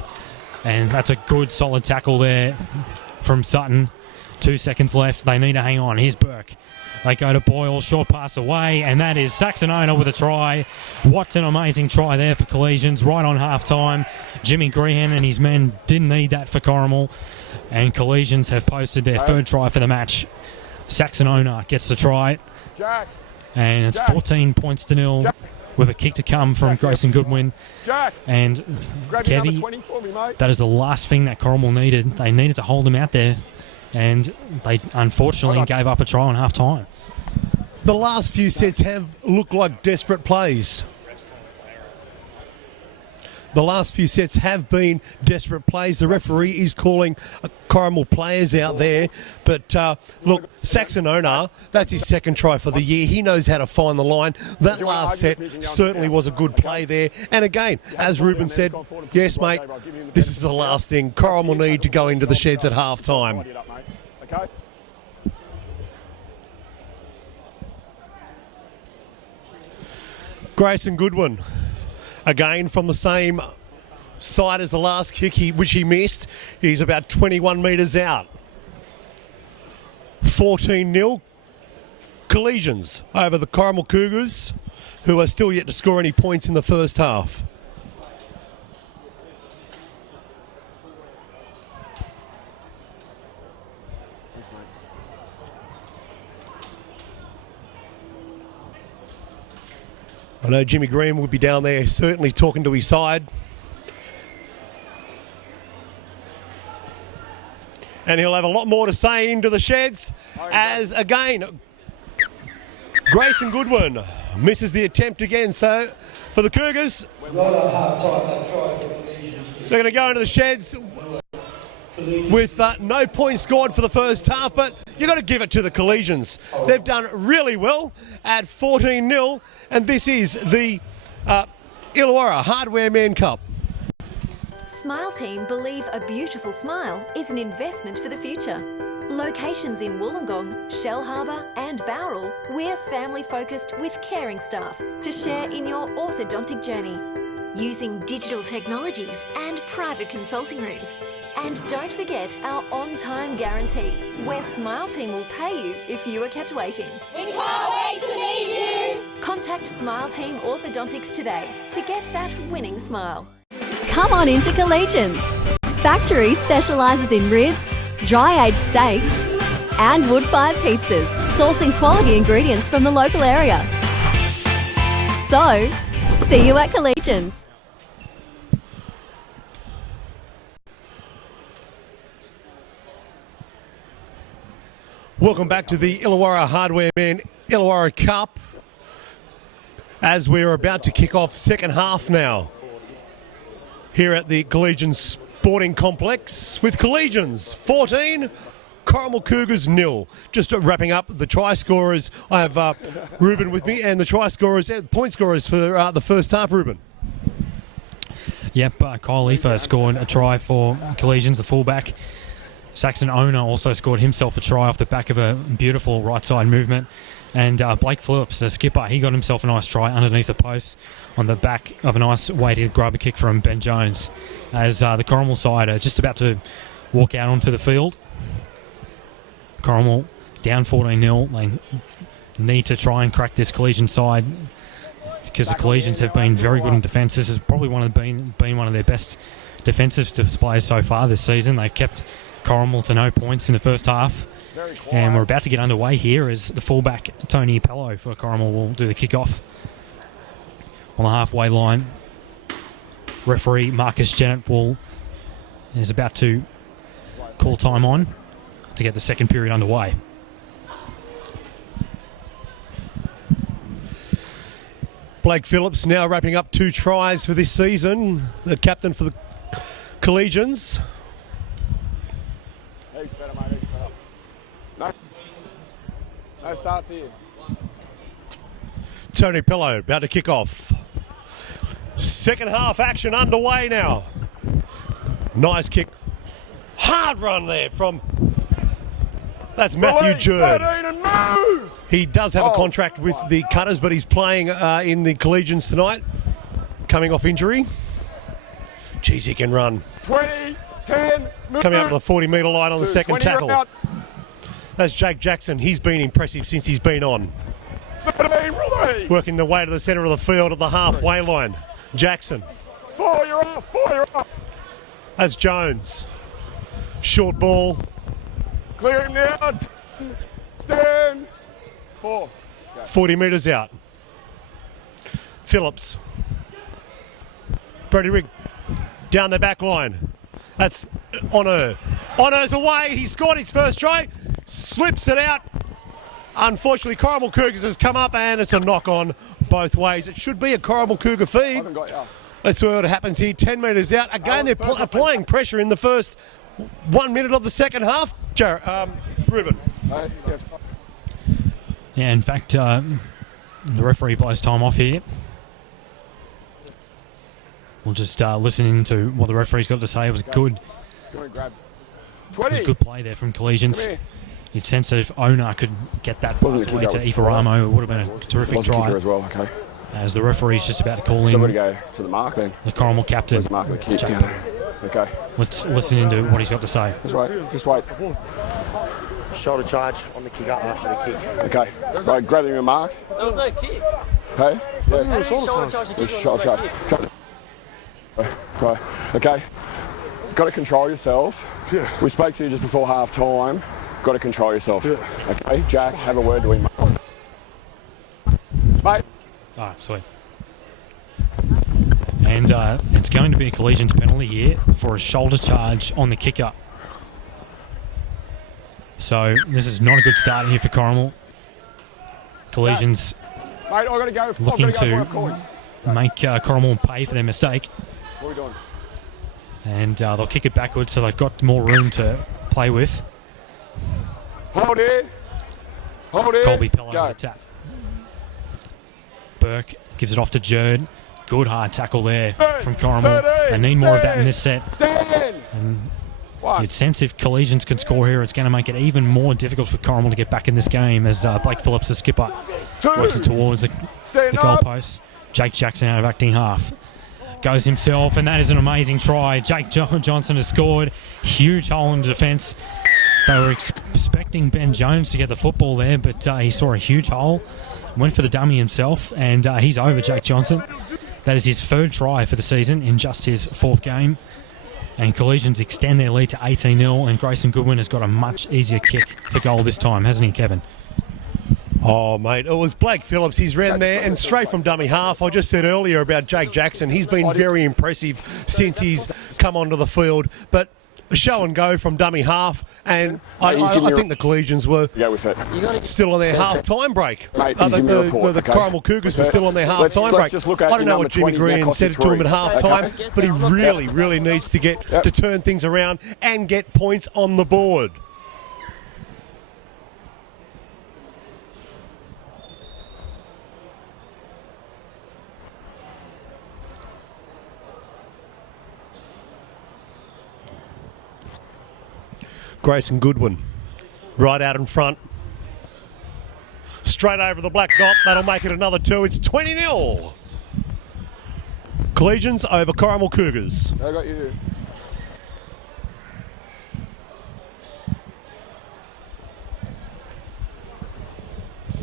And that's a good solid tackle there from Sutton. 2 seconds left. They need to hang on. Here's Burke. They go to Boyle, short pass away, and that is Saxon Owner with a try. What an amazing try there for Collegians, right on half-time. Jimmy Grehan and his men didn't need that for Corrimal, and Collegians have posted their third try for the match. Saxon Owner gets the try, and it's 14 points to 0 with a kick to come from Grayson Goodwin. And Kevy, that is the last thing that Corrimal needed. They needed to hold him out there, and they unfortunately gave up a try on half-time. The last few sets have looked like desperate plays. the last few sets have been desperate plays. The referee is calling Corrimal players out there. But look, Saxon Onar, that's his second try for the year. He knows how to find the line. That last set certainly was a good play there. And again, as Ruben said, yes, mate, this is the last thing. Corrimal need to go into the sheds at half time. Okay. Grayson Goodwin, again from the same side as the last kick, which he missed. He's about 21 metres out. 14-0. Collegians over the Corrimal Cougars, who are still yet to score any points in the first half. I know Jimmy Green would be down there certainly talking to his side. And he'll have a lot more to say into the sheds as, again, Grayson Goodwin misses the attempt again. So, for the Cougars, Right on half-time, that try for the Collegians. they're going to go into the sheds with no points scored for the first half, but you've got to give it to the Collegians. They've done really well at 14-0, and this is the Illawarra Hardware Man Cup. Smile Team believe a beautiful smile is an investment for the future. Locations in Wollongong, Shell Harbour and Bowral, we're family focused with caring staff to share in your orthodontic journey. Using digital technologies and private consulting rooms. And don't forget our on-time guarantee, where Smile Team will pay you if you are kept waiting. We can't wait to meet you. Contact Smile Team Orthodontics today to get that winning smile. Come on into Collegians. Factory specialises in ribs, dry-aged steak and wood-fired pizzas, sourcing quality ingredients from the local area. So, see you at Collegians. Welcome back to the Illawarra Hardware Man Illawarra Cup, as we're about to kick off second half now here at the Collegians Sporting Complex with Collegians 14, Corrimal Cougars 0. Just wrapping up the try scorers. I have Ruben with me and the try scorers, point scorers for the first half. Ruben. Yep, Kyle Leafer scored a try for Collegians, the fullback. Saxon Owner also scored himself a try off the back of a beautiful right side movement. And Blake Phillips, the skipper, he got himself a nice try underneath the post on the back of a nice weighted grubber kick from Ben Jones. As the Corrimal side are just about to walk out onto the field. Corrimal down 14-0. They need to try and crack this Collegian side because the Collegians have been very good in defence. This has probably been one of their best defensive displays so far this season. They've kept Corrimal to no points in the first half. And we're about to get underway here as the fullback, Tony Pello for Corrimal, will do the kickoff. On the halfway line, referee Marcus Jennett is about to call time on to get the second period underway. Blake Phillips now wrapping up 2 tries for this season, the captain for the Collegians. Heaps better, mate. Heaps better. No starts here. Tony Pello about to kick off. Second half action underway now. Nice kick. Hard run there from... That's Matthew Jerd. He does have a contract with the Cutters, but he's playing in the Collegians tonight, coming off injury. Jeez, he can run. 20, 10, Coming up to the 40-metre line on the second tackle. Out. That's Jake Jackson. He's been impressive since he's been on. 13, release. Working the way to the centre of the field at the halfway line. Jackson. 4, you're off. 4, you're off. That's Jones. Short ball. Clear him now. 10, stand. 4. 40 metres out. Phillips. Brody Rigg down the back line. That's Honour. Honour's away. He scored his first try. Slips it out. Unfortunately, Corrimal Cougars has come up and it's a knock on both ways. It should be a Corrimal Cougar feed. Haven't got you. That's what happens here. 10 metres out. Again, they're applying pressure in the first 1 minute of the second half. Ruben. Yeah, in fact, the referee blows time off here. We'll just listen into what the referee's got to say. It was good. It was a good play there from Collegians. You'd sense that if Ona could get that pass away to Ifaramo, it would have been a terrific try. As well, okay. As the referee's just about to call in. Somebody go to the mark then. The Corrimal captain. Where's the mark of the kick? Yeah. Okay. Let's listen into what he's got to say. Just wait. Just wait. Shoulder charge on the kick up after the kick. Okay. Right, grabbing your mark. There was no kick. Hey? Yeah. Shoulder charge the kick. Shoulder charge. Right. Okay. Got to control yourself. Yeah. We spoke to you just before half time. Got to control yourself. Yeah. Okay. Jack, have a word to him. Mate. All right, sweet. And it's going to be a Collegians penalty here for a shoulder charge on the kicker. So this is not a good start here for Corrimal. Collegians Mate, I got to go. looking to make Corrimal pay for their mistake. What are we doing? And they'll kick it backwards, so they've got more room to play with. Hold it. Hold it. Colby Pello with the tap. Burke gives it off to Jerd. Good hard tackle there from Corrimal. They need more of that in this set. And you'd sense if Collegians can score here, it's going to make it even more difficult for Corrimal to get back in this game as Blake Phillips, the skipper, works it towards the goalpost. Jake Jackson out of acting half. Goes himself, and that is an amazing try. Jake Johnson has scored. Huge hole in the defence. They were expecting Ben Jones to get the football there, but he saw a huge hole. Went for the dummy himself, and he's over, Jake Johnson. That is his third try for the season in just his fourth game. And Collegians extend their lead to 18-0, and Grayson Goodwin has got a much easier kick for goal this time, hasn't he, Kevin? Oh, mate, it was Blake Phillips. He's ran there and straight from dummy half. I just said earlier about Jake Jackson. He's been very impressive since he's come onto the field. But show and go from dummy half, and I think the Collegians were still on their half-time break. Mate, the Corrimal Cougars were still on their half-time break. I don't know what Jimmy Green said to him at half-time, but he really needs to get to turn things around and get points on the board. Grayson Goodwin, right out in front. Straight over the black dot. That'll make it another 2. It's 20-0. Collegians over Corrimal Cougars. I got you.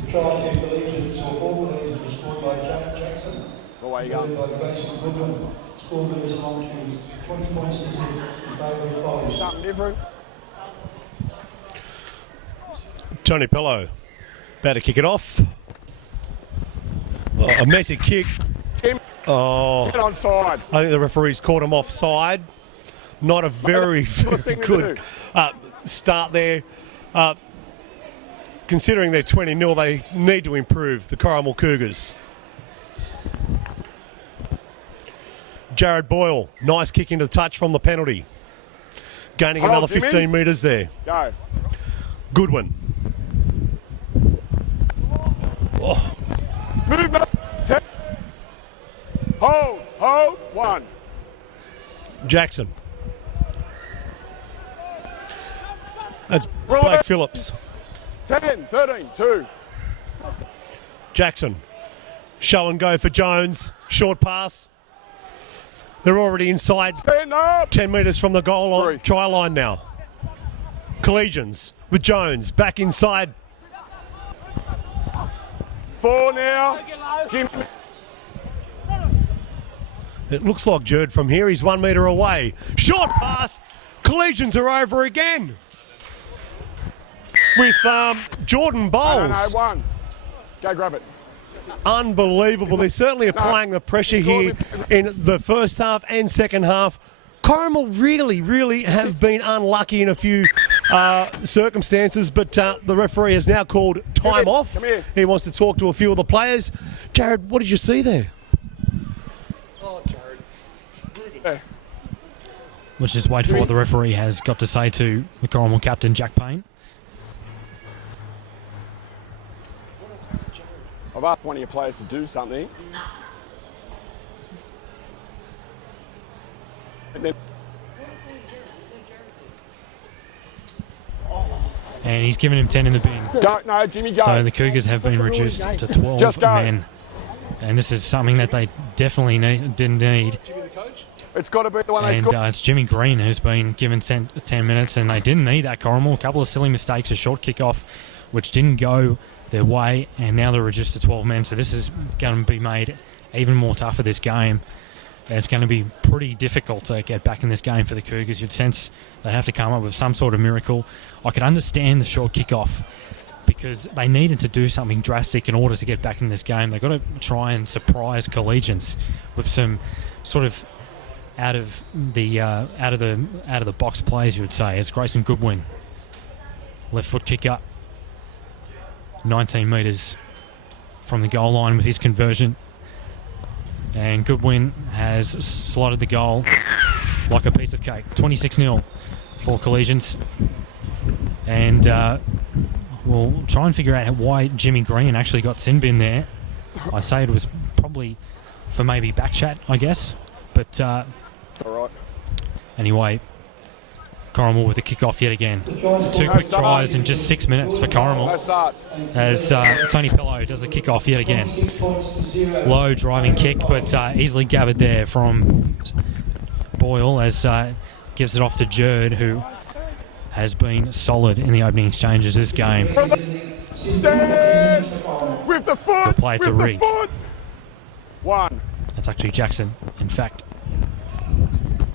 The try to Collegians or four Collegians was scored by Jack Jackson. Away you go. By Grayson Goodwin. Scored moves along to 20 points in favour of Collegians. Something different. Tony Pello about to kick it off. Oh, a messy kick. Oh, Get onside. I think the referee's caught him offside. Not a very good start there. Considering they're 20-0, they need to improve, the Corrimal Cougars. Jared Boyle, nice kick into touch from the penalty. Gaining another 15 metres there. Go. Goodwin. Oh. Movement. 10. Hold. 1. Jackson. That's Blake Phillips. 10, 13, 2. Jackson. Show and go for Jones. Short pass. They're already inside. Stand up. 10 metres from the goal line, try line now. Collegians with Jones back inside. 4 now. Jimmy. It looks like Jerd from here. He's 1 metre away. Short pass. Collegians are over again. With Jordan Bowles. No, 1. Go grab it. Unbelievable. They're certainly applying the pressure here in the first half and second half. Corrimal really have been unlucky in a few circumstances, but the referee has now called time off. He wants to talk to a few of the players. Jared, what did you see there? Oh, Jared. Yeah. Let's just wait for what the referee has got to say to the Corrimal captain, Jack Payne. I've asked one of your players to do something. And then And he's given him 10 in the bin. don't know, Jimmy, go. So the Cougars have been reduced to 12 Just go. men. And this is something that they definitely didn't need. It's got to be the one they And scored. it's Jimmy Green who's been given 10 minutes, and they didn't need that, Corrimal. A couple of silly mistakes, a short kick-off, which didn't go their way, and now they're reduced to 12 men. So this is going to be made even more tougher, this game. It's going to be pretty difficult to get back in this game for the Cougars. You'd sense they have to come up with some sort of miracle. I could understand the short kick-off because they needed to do something drastic in order to get back in this game. They've got to try and surprise Collegians with some sort of out of the box plays, you would say. It's Grayson Goodwin, left foot kick up, 19 metres from the goal line with his conversion. And Goodwin has slotted the goal like a piece of cake. 26-0 for Collegians. And we'll try and figure out why Jimmy Green actually got sin bin there. I say it was probably for maybe back chat, I guess. But All right. anyway, Corrimal with a kick-off yet again. 2 quick tries in just 6 minutes for No Corrimal start. as Tony Pello does the kick-off yet again. Low driving kick, but easily gathered there from Boyle as gives it off to Jerd, who has been solid in the opening exchanges this game. Stand with the foot. The play to with the Rig. foot. One. That's actually Jackson, in fact.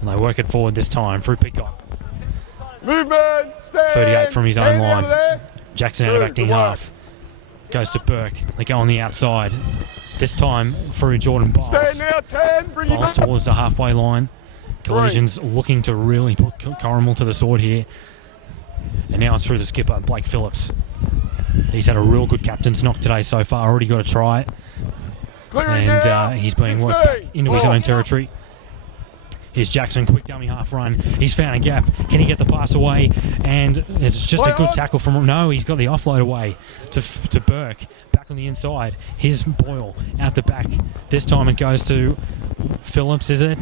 And they work it forward this time through Peacock. Movement. Stand. 38 from his own Hand out line. of there. Jackson out of acting Good work. half. Goes to Burke. They go on the outside. This time through Jordan Biles. Stand now. 10. Bring it Biles back. towards the halfway line. Collisions looking to really put Corrimal to the sword here. And now it's through the skipper, Blake Phillips. He's had a real good captain's knock today so far. Already got a try. Clearing now. And he's being worked back 16. into his own territory. Here's Jackson, quick dummy half run. He's found a gap. Can he get the pass away? And it's just a good tackle from him. No, he's got the offload away to Burke. Back on the inside. Here's Boyle out the back. This time it goes to Phillips, is it?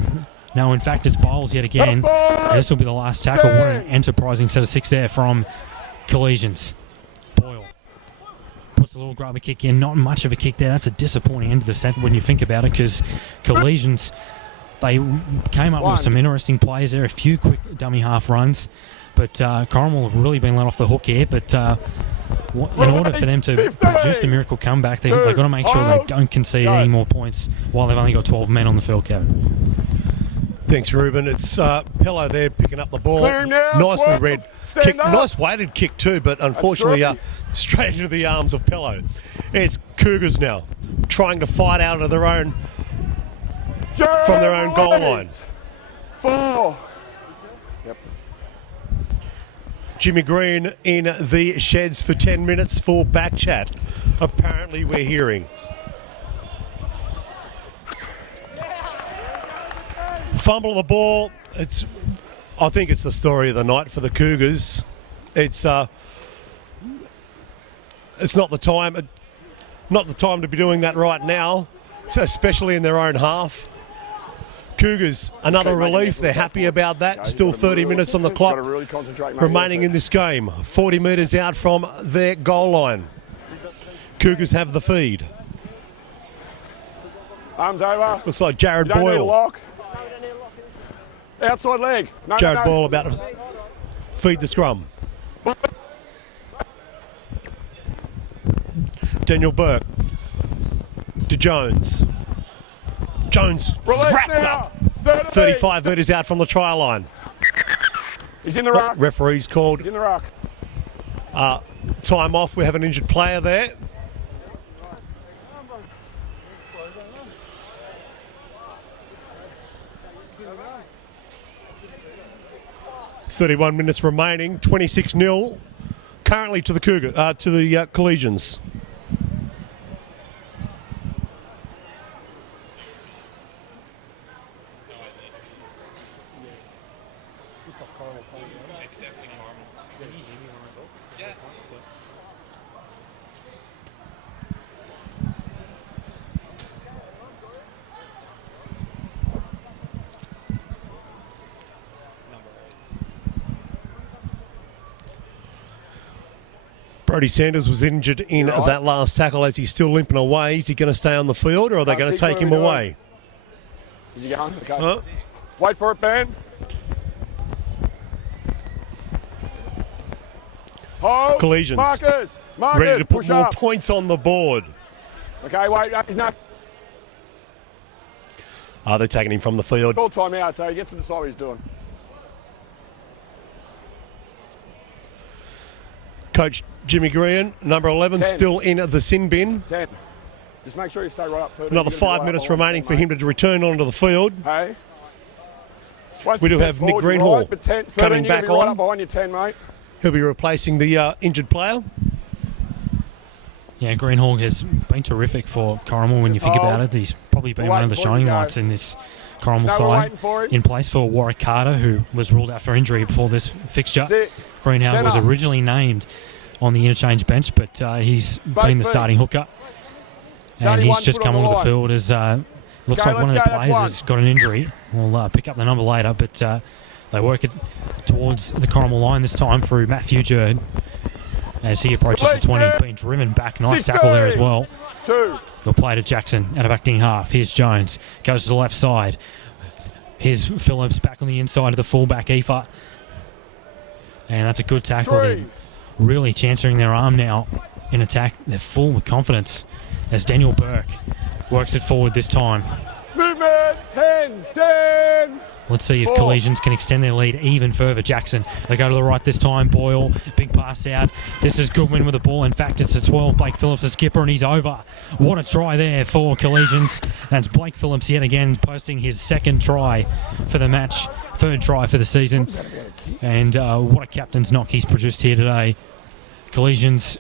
No, in fact, it's Bowles yet again. This will be the last tackle. What an enterprising set of 6 there from Collegians. Boyle puts a little grubber kick in. Not much of a kick there. That's a disappointing end of the set when you think about it, because Collegians, they came up with some interesting plays there, a few quick dummy half runs, but Corrimal have really been let off the hook here. But in order for them to produce the miracle comeback, they've got to make sure they don't concede any more points while they've only got 12 men on the field, Kevin. Thanks, Ruben. It's Pello there picking up the ball. Clear him now, Nicely 12. read. Stand Kick, up. nice weighted kick too, but unfortunately straight into the arms of Pello. It's Cougars now, trying to fight out of their own from their own goal line. 4. Yep. Jimmy Green in the sheds for 10 minutes for back chat. Apparently we're hearing. Fumble of the ball. I think it's the story of the night for the Cougars. It's not the time to be doing that right now, so especially in their own half. Cougars, another relief. They're happy about that. Still 30 minutes on the clock remaining in this game. 40 metres out from their goal line. Cougars have the feed. Arms over. Looks like Jared You don't need a Boyle. lock. Outside leg. No, Jared no, no. Boyle about to feed the scrum. Daniel Burke to Jones. Jones Release wrapped now. up 35 metres out from the try line. He's in the ruck. Referee's called He's in the ruck. time off. We have an injured player there. .31 remaining, 26-0, currently to the Collegians. Brody Sanders was injured in that last tackle as he's still limping away. Is he going to stay on the field or are they going to take him away? Is he going? Okay. Wait for it, Ben. Hold. Collegians. Marcus, Ready to put push more up. points on the board. Okay, wait. He's not. They're taking him from the field. All time out, so he gets to decide what he's doing. Coach Jimmy Green, number 11, 10. still in the sin bin. 10. Just make sure you stay right up. 13. Another 5 minutes remaining for him to return onto the field. Hey. We do have Nick Greenhall right, but 10, 13, coming back right on. up behind your 10, mate. He'll be replacing the injured player. Yeah, Greenhall has been terrific for Corrimal when you think about it. He's probably been one of the shining lights in this Corrimal side. In place for Warwick Carter, who was ruled out for injury before this fixture. Greenhall was originally named on the interchange bench, but he's been the starting hooker. And he's just come onto the field as looks like one of their players has got an injury. We'll pick up the number later, but they work it towards the Corrimal line this time through Matt Future as he approaches the 20, being driven back. Nice tackle there as well. He'll play to Jackson out of acting half. Here's Jones, goes to the left side. Here's Phillips back on the inside of the fullback, Aoife. And that's a good tackle. They're really chancing their arm now in attack. They're full with confidence as Daniel Burke works it forward this time. Movement, 10, stand. Let's see if Collegians can extend their lead even further. Jackson, they go to the right this time. Boyle, big pass out. This is Goodwin with the ball. In fact, it's a 12. Blake Phillips, the skipper, and he's over. What a try there for Collegians. That's Blake Phillips yet again posting his second try for the match. Third try for the season. And what a captain's knock he's produced here today. Collegians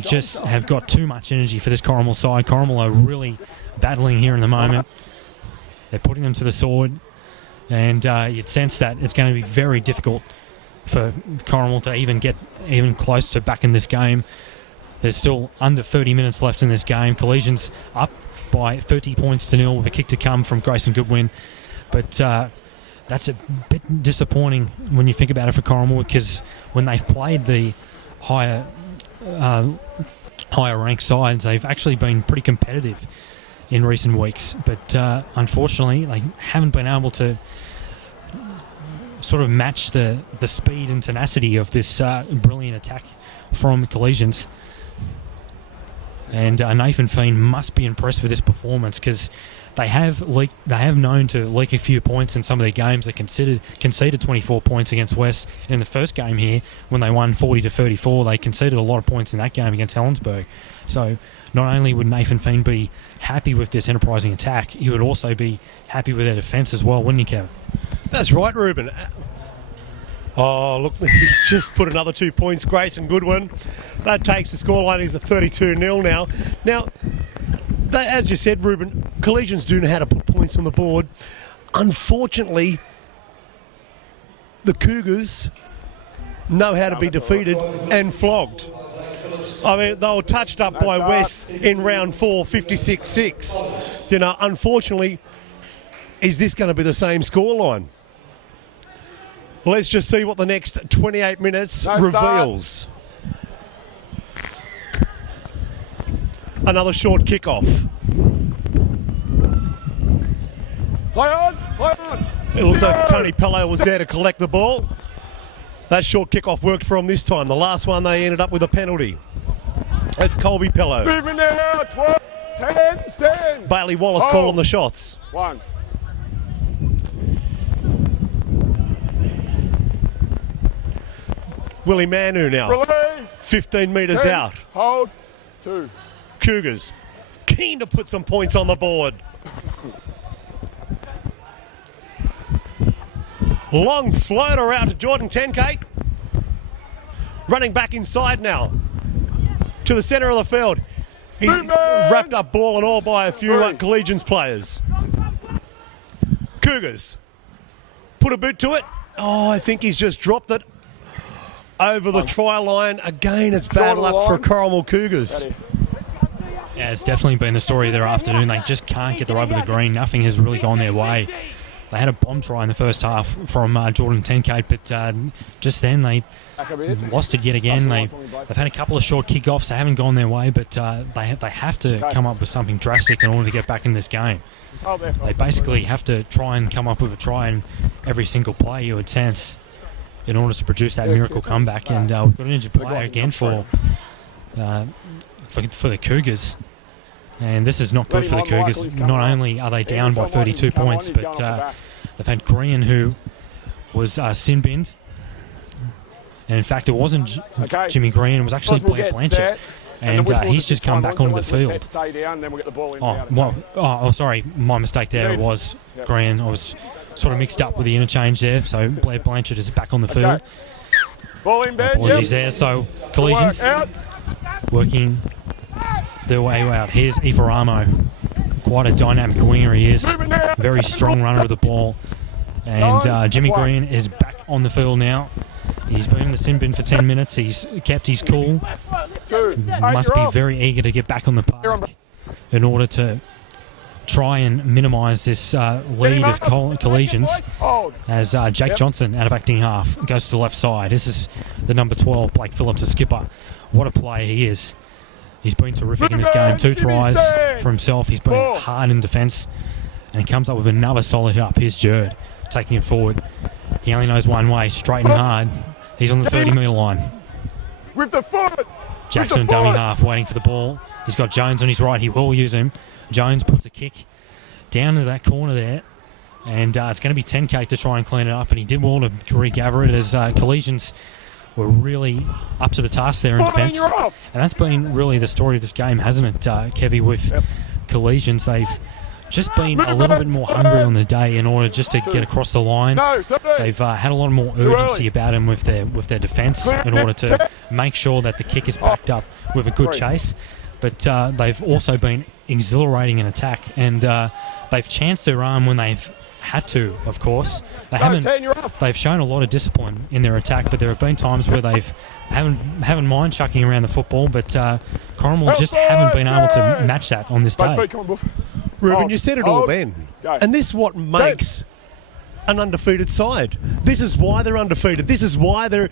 just have got too much energy for this Corrimal side. Corrimal are really battling here in the moment. They're putting them to the sword. And you'd sense that it's going to be very difficult for Corrimal to even get even close to back in this game. There's still under 30 minutes left in this game. Collegians up by 30 points to 0 with a kick to come from Grayson Goodwin. But that's a bit disappointing when you think about it for Corrimal, because when they've played the higher ranked sides, they've actually been pretty competitive in recent weeks, but unfortunately they haven't been able to sort of match the speed and tenacity of this brilliant attack from Collegians. And Nathan Feen must be impressed with this performance, because they have known to leak a few points in some of their games. They conceded 24 points against West in the first game here when they won 40-34. They conceded a lot of points in that game against Helensburgh. So not only would Nathan Feen be happy with this enterprising attack, he would also be happy with their defence as well, wouldn't he, Kev? That's right, Ruben. Oh, look, he's just put another 2 points. Grayson Goodwin. That takes the scoreline. He's at 32-0 now. Now, as you said, Ruben, Collegians do know how to put points on the board. Unfortunately, the Cougars know how to be defeated and flogged. I mean, they were touched up by West in round 4, 56-6. You know, unfortunately, is this going to be the same scoreline? Let's just see what the next 28 minutes reveals. Another short kickoff. Play on, play on. It looks like Tony Pello was there to collect the ball. That short kickoff worked for him this time. The last one, they ended up with a penalty. That's Colby Pello. Moving now, 12, 10, stand. Bailey Wallace calling the shots. 1. Willie Manu now. Release. 15 metres 10, out. Hold. 2. Cougars keen to put some points on the board. Long floater out to Jordan Tenkate. Running back inside now to the centre of the field. He's wrapped up ball and all by a few Collegians players. Cougars put a boot to it. Oh, I think he's just dropped it over the try line. Again, it's bad Short of the luck for line. Corrimal Cougars. Yeah, it's definitely been the story of their afternoon. They just can't get the rub of the green. Nothing has really gone their way. They had a bomb try in the first half from Jordan Tenkate, but just then they lost it yet again. They've had a couple of short kickoffs. They haven't gone their way, but they have to come up with something drastic in order to get back in this game. They basically have to try and come up with a try in every single play, you would sense, in order to produce that miracle comeback. And we've got an injured player again for the Cougars. And this is not good for the Cougars. Not only are they down by 32 points, but they've had Green, who was sin-binned. And in fact, it wasn't Jimmy Green, it was actually Blair Blanchard. And he's just come back onto the field. Sorry, my mistake there. It was Green. I was sort of mixed up with the interchange there. So Blair Blanchard is back on the field. Apologies there. So Collegians working their way out. Here's Ifaramo. Quite a dynamic winger he is. Very strong runner of the ball. And Jimmy Green is back on the field now. He's been in the sin bin for 10 minutes. He's kept his cool. Must be very eager to get back on the park in order to try and minimise this lead of Collegians, as Jake Johnson, out of acting half, goes to the left side. This is the number 12, Blake Phillips, the skipper. What a player he is. He's been terrific in this game. 2 tries for himself. He's been hard in defence. And he comes up with another solid hit up. Here's Jerd taking it forward. He only knows one way, straight and hard. He's on the 30-metre line. With the foot! Jackson, dummy half, waiting for the ball. He's got Jones on his right. He will use him. Jones puts a kick down to that corner there. And it's going to be 10K to try and clean it up. And he did well to regather it, as Collegians were really up to the task there in defence. And that's been really the story of this game, hasn't it, Kevy, with Collegians? They've just been a little bit more hungry on the day in order just to get across the line. They've had a lot more urgency about them with their defence in order to make sure that the kick is backed up with a good chase. But they've also been exhilarating in attack, and they've chanced their arm when they've had to, of course. They've shown a lot of discipline in their attack, but there have been times where they've haven't mind chucking around the football, but Corrimal just haven't been able to match that on this day. Ruben, you said it all then. And this is what makes an undefeated side. This is why they're undefeated. This is why they're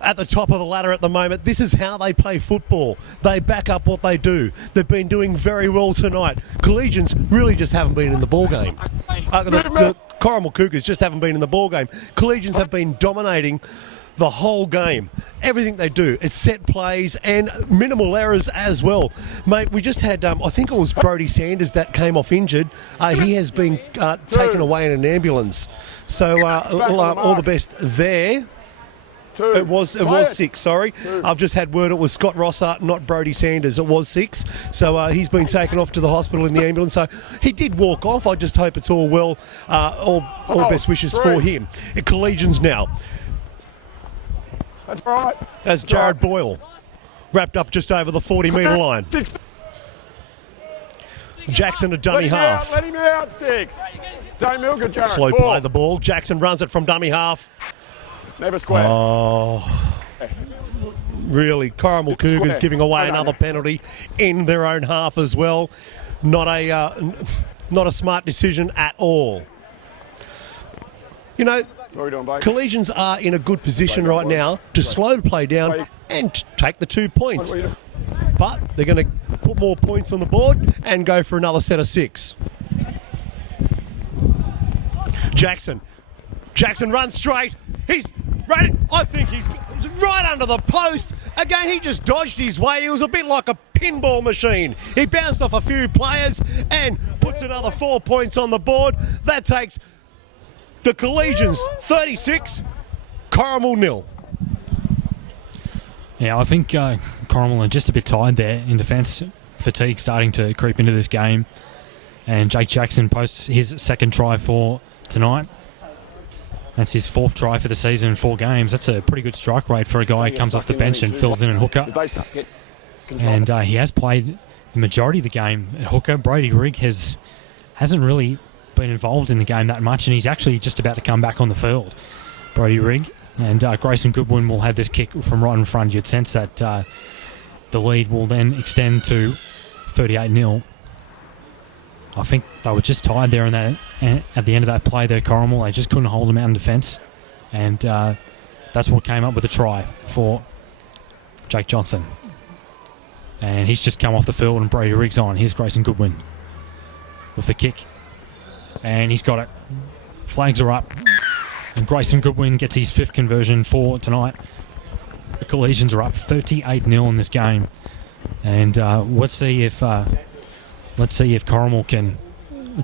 at the top of the ladder at the moment. This is how they play football. They back up what they do. They've been doing very well tonight. Collegians really just haven't been in the ball game. The Corrimal Cougars just haven't been in the ball game. Collegians have been dominating the whole game. Everything they do, it's set plays and minimal errors as well. Mate, we just had, I think it was Brodie Sanders that came off injured. He has been taken away in an ambulance. So all the best there. It was 6, sorry. I've just had word it was Scott Rosser, not Brodie Sanders. It was 6. So he's been taken off to the hospital in the ambulance. So he did walk off. I just hope it's all well. All best wishes for him. Collegians now. That's right. As Jared Boyle wrapped up just over the 40-metre line. Jackson a dummy half. Let him out, 6. Don't milk it, Jared. Slow play the ball. Jackson runs it from dummy half. Never square. Oh, really? Corrimal Cougars giving away another penalty in their own half as well. Not a smart decision at all. You know, Collegians are in a good position right now to slow the play down and take the 2 points. But they're going to put more points on the board and go for another set of 6. Jackson runs straight. He's right. I think he's right under the post. Again, he just dodged his way. He was a bit like a pinball machine. He bounced off a few players and puts another 4 points on the board. That takes the Collegians 36, Corrimal 0. Yeah, I think Corrimal are just a bit tired there in defence. Fatigue starting to creep into this game. And Jake Jackson posts his second try for tonight. That's his 4th try for the season in 4 games. That's a pretty good strike rate for a guy who comes off the bench and fills in at hooker. And he has played the majority of the game at hooker. Brody Rigg hasn't really been involved in the game that much, and he's actually just about to come back on the field. Brody Rigg. And Grayson Goodwin will have this kick from right in front. You'd sense that the lead will then extend to 38-0. I think they were just tied there at the end of that play there, Corrimal. They just couldn't hold them out in defence. And that's what came up with a try for Jake Johnson. And he's just come off the field and Brody Riggs on. Here's Grayson Goodwin with the kick. And he's got it. Flags are up. And Grayson Goodwin gets his 5th conversion for tonight. The Collegians are up 38-0 in this game. And let's see if Corrimal can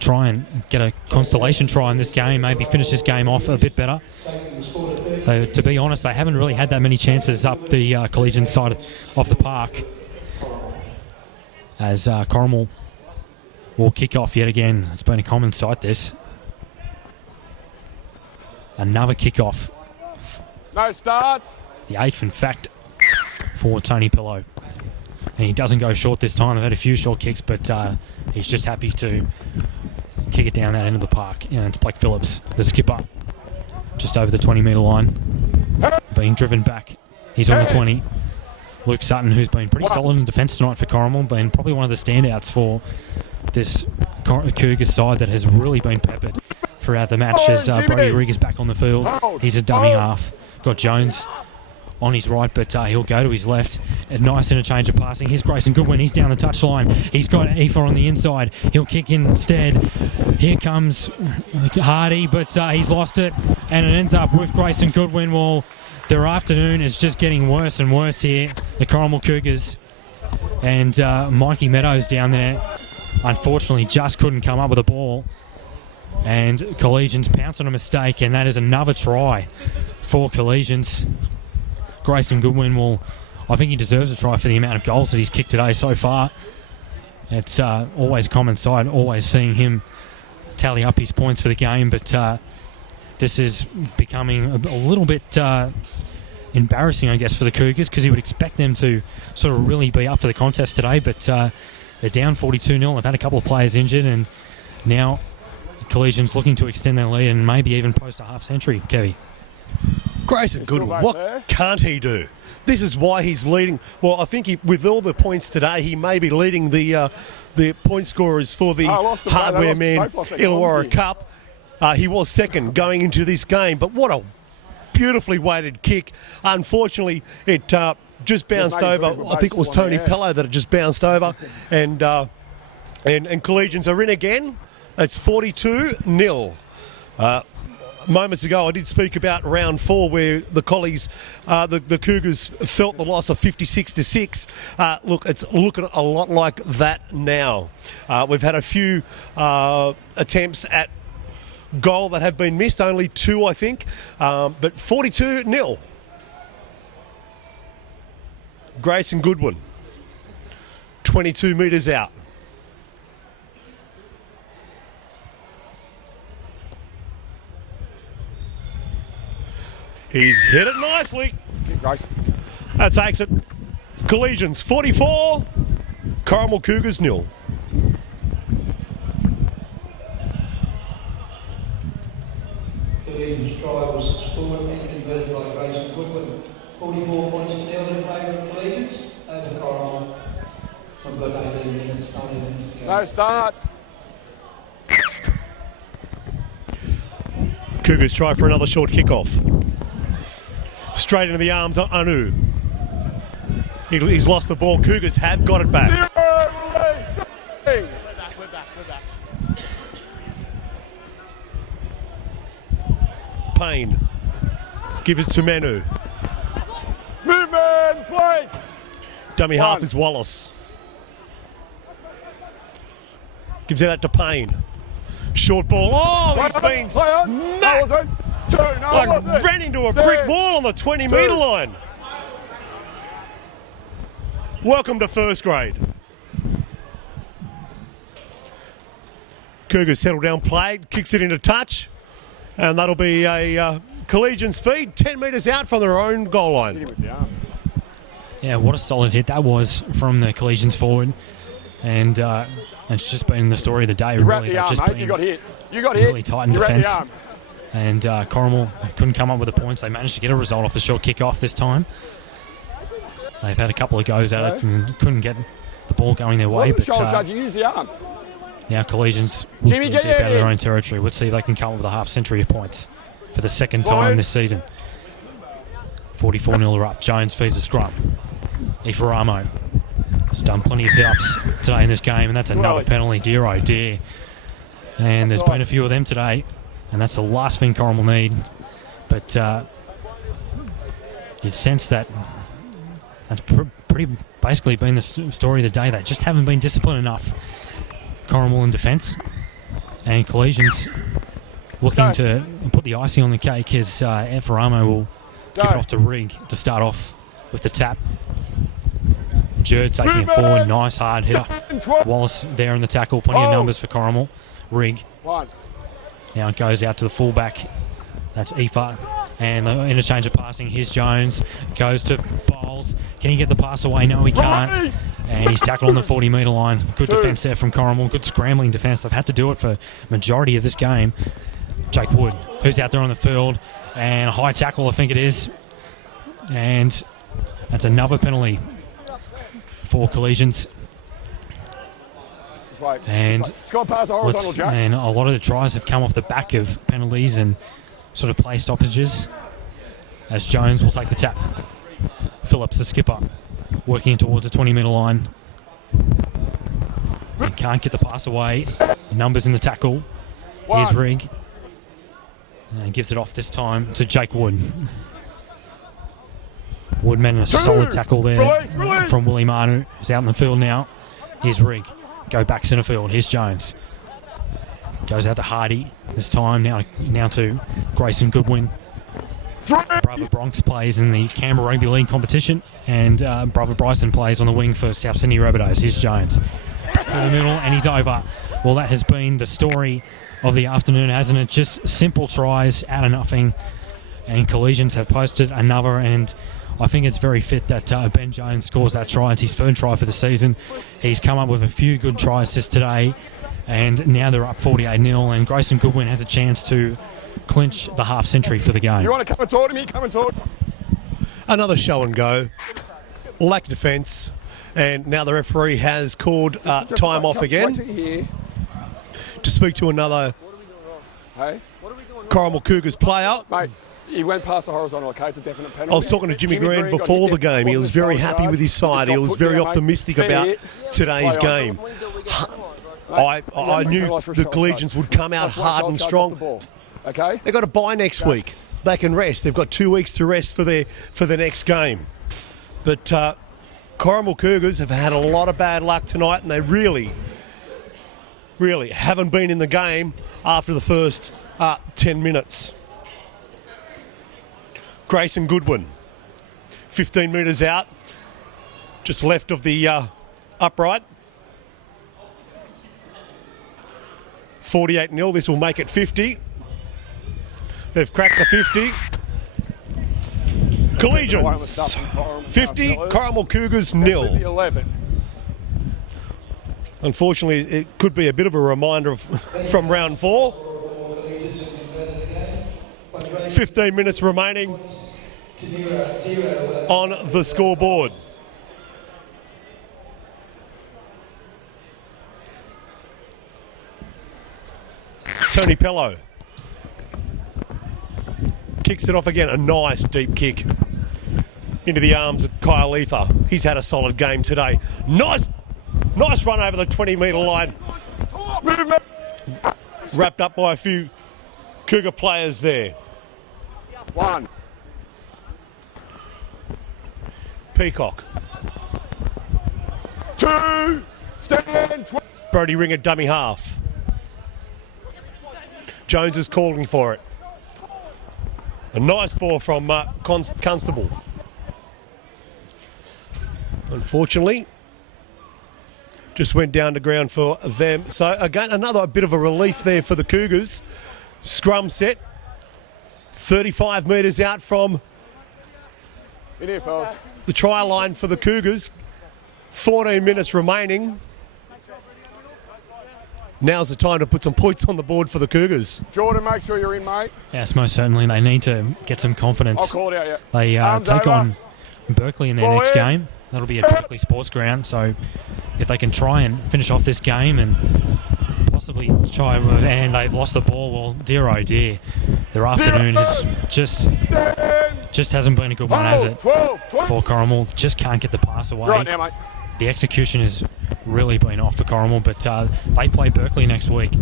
try and get a consolation try in this game, maybe finish this game off a bit better. So, to be honest, they haven't really had that many chances up the Collegian side of the park. As Corrimal will kick off yet again. It's been a common sight, this. Another kickoff. No starts. The 8th, in fact, for Tony Pillow. And he doesn't go short this time. They've had a few short kicks, but he's just happy to kick it down that end of the park. And it's Blake Phillips, the skipper, just over the 20-metre line. Being driven back. He's on the 20. Luke Sutton, who's been pretty solid in defence tonight for Corrimal, been probably one of the standouts for this Cougars side that has really been peppered throughout the match as Brody Rigg is back on the field. He's a dummy half. Got Jones on his right, but he'll go to his left. A nice interchange of passing. Here's Grayson Goodwin. He's down the touchline. He's got Aoife on the inside. He'll kick instead. Here comes Hardy, but he's lost it, and it ends up with Grayson Goodwin. Well, their afternoon is just getting worse and worse here. The Corrimal Cougars and Mikey Meadows down there, unfortunately, just couldn't come up with a ball. And Collegians pounce on a mistake, and that is another try for Collegians. Grayson Goodwin I think he deserves a try for the amount of goals that he's kicked today so far. It's always a common sight, always seeing him tally up his points for the game, but this is becoming a little bit embarrassing, I guess, for the Cougars, because you would expect them to sort of really be up for the contest today, but they're down 42-0. They've had a couple of players injured, and now Collegians looking to extend their lead and maybe even post a half-century, Kevy. Grayson Goodwin, what can't he do? This is why he's leading. Well, I think with all the points today, he may be leading the point scorers for the Hardware Man Illawarra Cup. He was second going into this game, but what a beautifully weighted kick. Unfortunately, it just bounced over. I think it was Tony Pello that it just bounced over, and Collegians are in again. It's 42-0. Moments ago, I did speak about round 4 where the Collies, the Cougars felt the loss of 56-6. Look, it's looking a lot like that now. We've had a few attempts at goal that have been missed, only 2, I think, but 42-0. Grayson Goodwin, 22 metres out. He's hit it nicely. That takes it. Collegians 44, Corrimal Cougars 0. Collegians try was scored and converted by Grayson Goodwin. 44 points to 0 in favour of Collegians over Corrimal. We've got 18 minutes, 19 minutes to go. No start. Cougars try for another short kickoff. Straight into the arms of Anu. He's lost the ball. Cougars have got it back. We're back. Payne gives it to Manu. Movement, play. Dummy half is Wallace. Gives it out to Payne. Short ball. Oh, he's been smacked. Ran into a brick wall on the 20-metre line. Welcome to first grade. Cougars settle down, played, kicks it into touch, and that'll be a Collegians feed 10 metres out from their own goal line. Yeah, what a solid hit that was from the Collegians forward, and it's just been the story of the day. Really, the arm, just mate. You got hit. Really tight in defence. And Corrimal couldn't come up with the points. They managed to get a result off the short kick-off this time. They've had a couple of goes at it and couldn't get the ball going their way. But But judge, use the arm. now Collegians Jimmy, deep get out of their in. own territory. Let's see if they can come up with a half-century of points for the second time this season. 44-0 up. Jones feeds a scrum. Ifaramo has done plenty of hit-ups today in this game, and that's another penalty. Dear, oh dear. And there's been a few of them today, and that's the last thing Corrimal need. But you'd sense that that's pretty basically been the story of the day. They just haven't been disciplined enough, Corrimal in defence. And Collegians looking to put the icing on the cake as Ifaramo will kick it off to Rigg to start off with the tap. Jerd taking it forward, nice hard hitter. Wallace there in the tackle, plenty of numbers for Corrimal. Rigg. Now it goes out to the fullback. That's Aoife. And the interchange of passing. Here's Jones. Goes to Bowles. Can he get the pass away? No, he can't. And he's tackled on the 40-metre line. Good defence there from Corrimal. Good scrambling defence. They've had to do it for majority of this game. Jake Wood, who's out there on the field. And a high tackle, I think it is. And that's another penalty for Collegians. And and a lot of the tries have come off the back of penalties and sort of play stoppages, as Jones will take the tap. Phillips, the skipper, working towards the 20-metre line. And can't get the pass away. Numbers in the tackle. Here's Rigg. And gives it off this time to Jake Wood. Woodman, a solid tackle there from Willie Manu, who's out in the field now. Here's Rigg. Go back centre field. Here's Jones. Goes out to Hardy this time. Now to Grayson Goodwin. Brother Bronx plays in the Canberra Rugby League competition, and Brother Bryson plays on the wing for South Sydney Rabbitohs. Here's Jones. To the middle, and he's over. Well, that has been the story of the afternoon, hasn't it? Just simple tries out of nothing, and Collegians have posted another, and I think it's very fit that Ben Jones scores that try. It's his third try for the season. He's come up with a few good try assists today, and now they're up 48-0, and Grayson Goodwin has a chance to clinch the half-century for the game. You want to come and talk to me? Come and talk. Another show and go. Lack of defence, and now the referee has called time off again to speak to another Corrimal Cougars player. Mate, he went past the horizontal. Okay, it's a definite penalty. I was talking to Jimmy Green before the game. He was very happy with his side. He was very optimistic about today's game. I knew the Collegians would come out hard and strong. Okay. They've got a bye next week. They can rest. They've got 2 weeks to rest for the next game. But Corrimal Cougars have had a lot of bad luck tonight, and they really haven't been in the game after the first 10 minutes. Grayson Goodwin, 15 metres out, just left of the upright. 48-0, this will make it 50. They've cracked the 50. Collegians, 50, Corrimal Cougars, 0. Unfortunately, it could be a bit of a reminder from round 4. 15 minutes remaining on the scoreboard. Tony Pello kicks it off again. A nice deep kick into the arms of Kyle Ether. He's had a solid game today. Nice run over the 20-metre line. Wrapped up by a few Cougar players there. One. Peacock. 2. Stand. Brody Ringer, dummy half. Jones is calling for it. A nice ball from Constable. Unfortunately, just went down to ground for them. So again, another bit of a relief there for the Cougars. Scrum set. 35 metres out from the try line for the Cougars. 14 minutes remaining. Now's the time to put some points on the board for the Cougars. Jordan, make sure you're in, mate. Yes, most certainly. They need to get some confidence. I'll call it out, yeah. They take over. on Berkeley in their Ball next in. game. That'll be at Berkeley Sports Ground. So if they can try and finish off this game and possibly try and they've lost the ball, well, dear oh dear. Their afternoon is just hasn't been a good one, has it? 12. For Corrimal. Just can't get the pass away. Right now, mate. The execution has really been off for Corrimal, but they play Berkeley next week.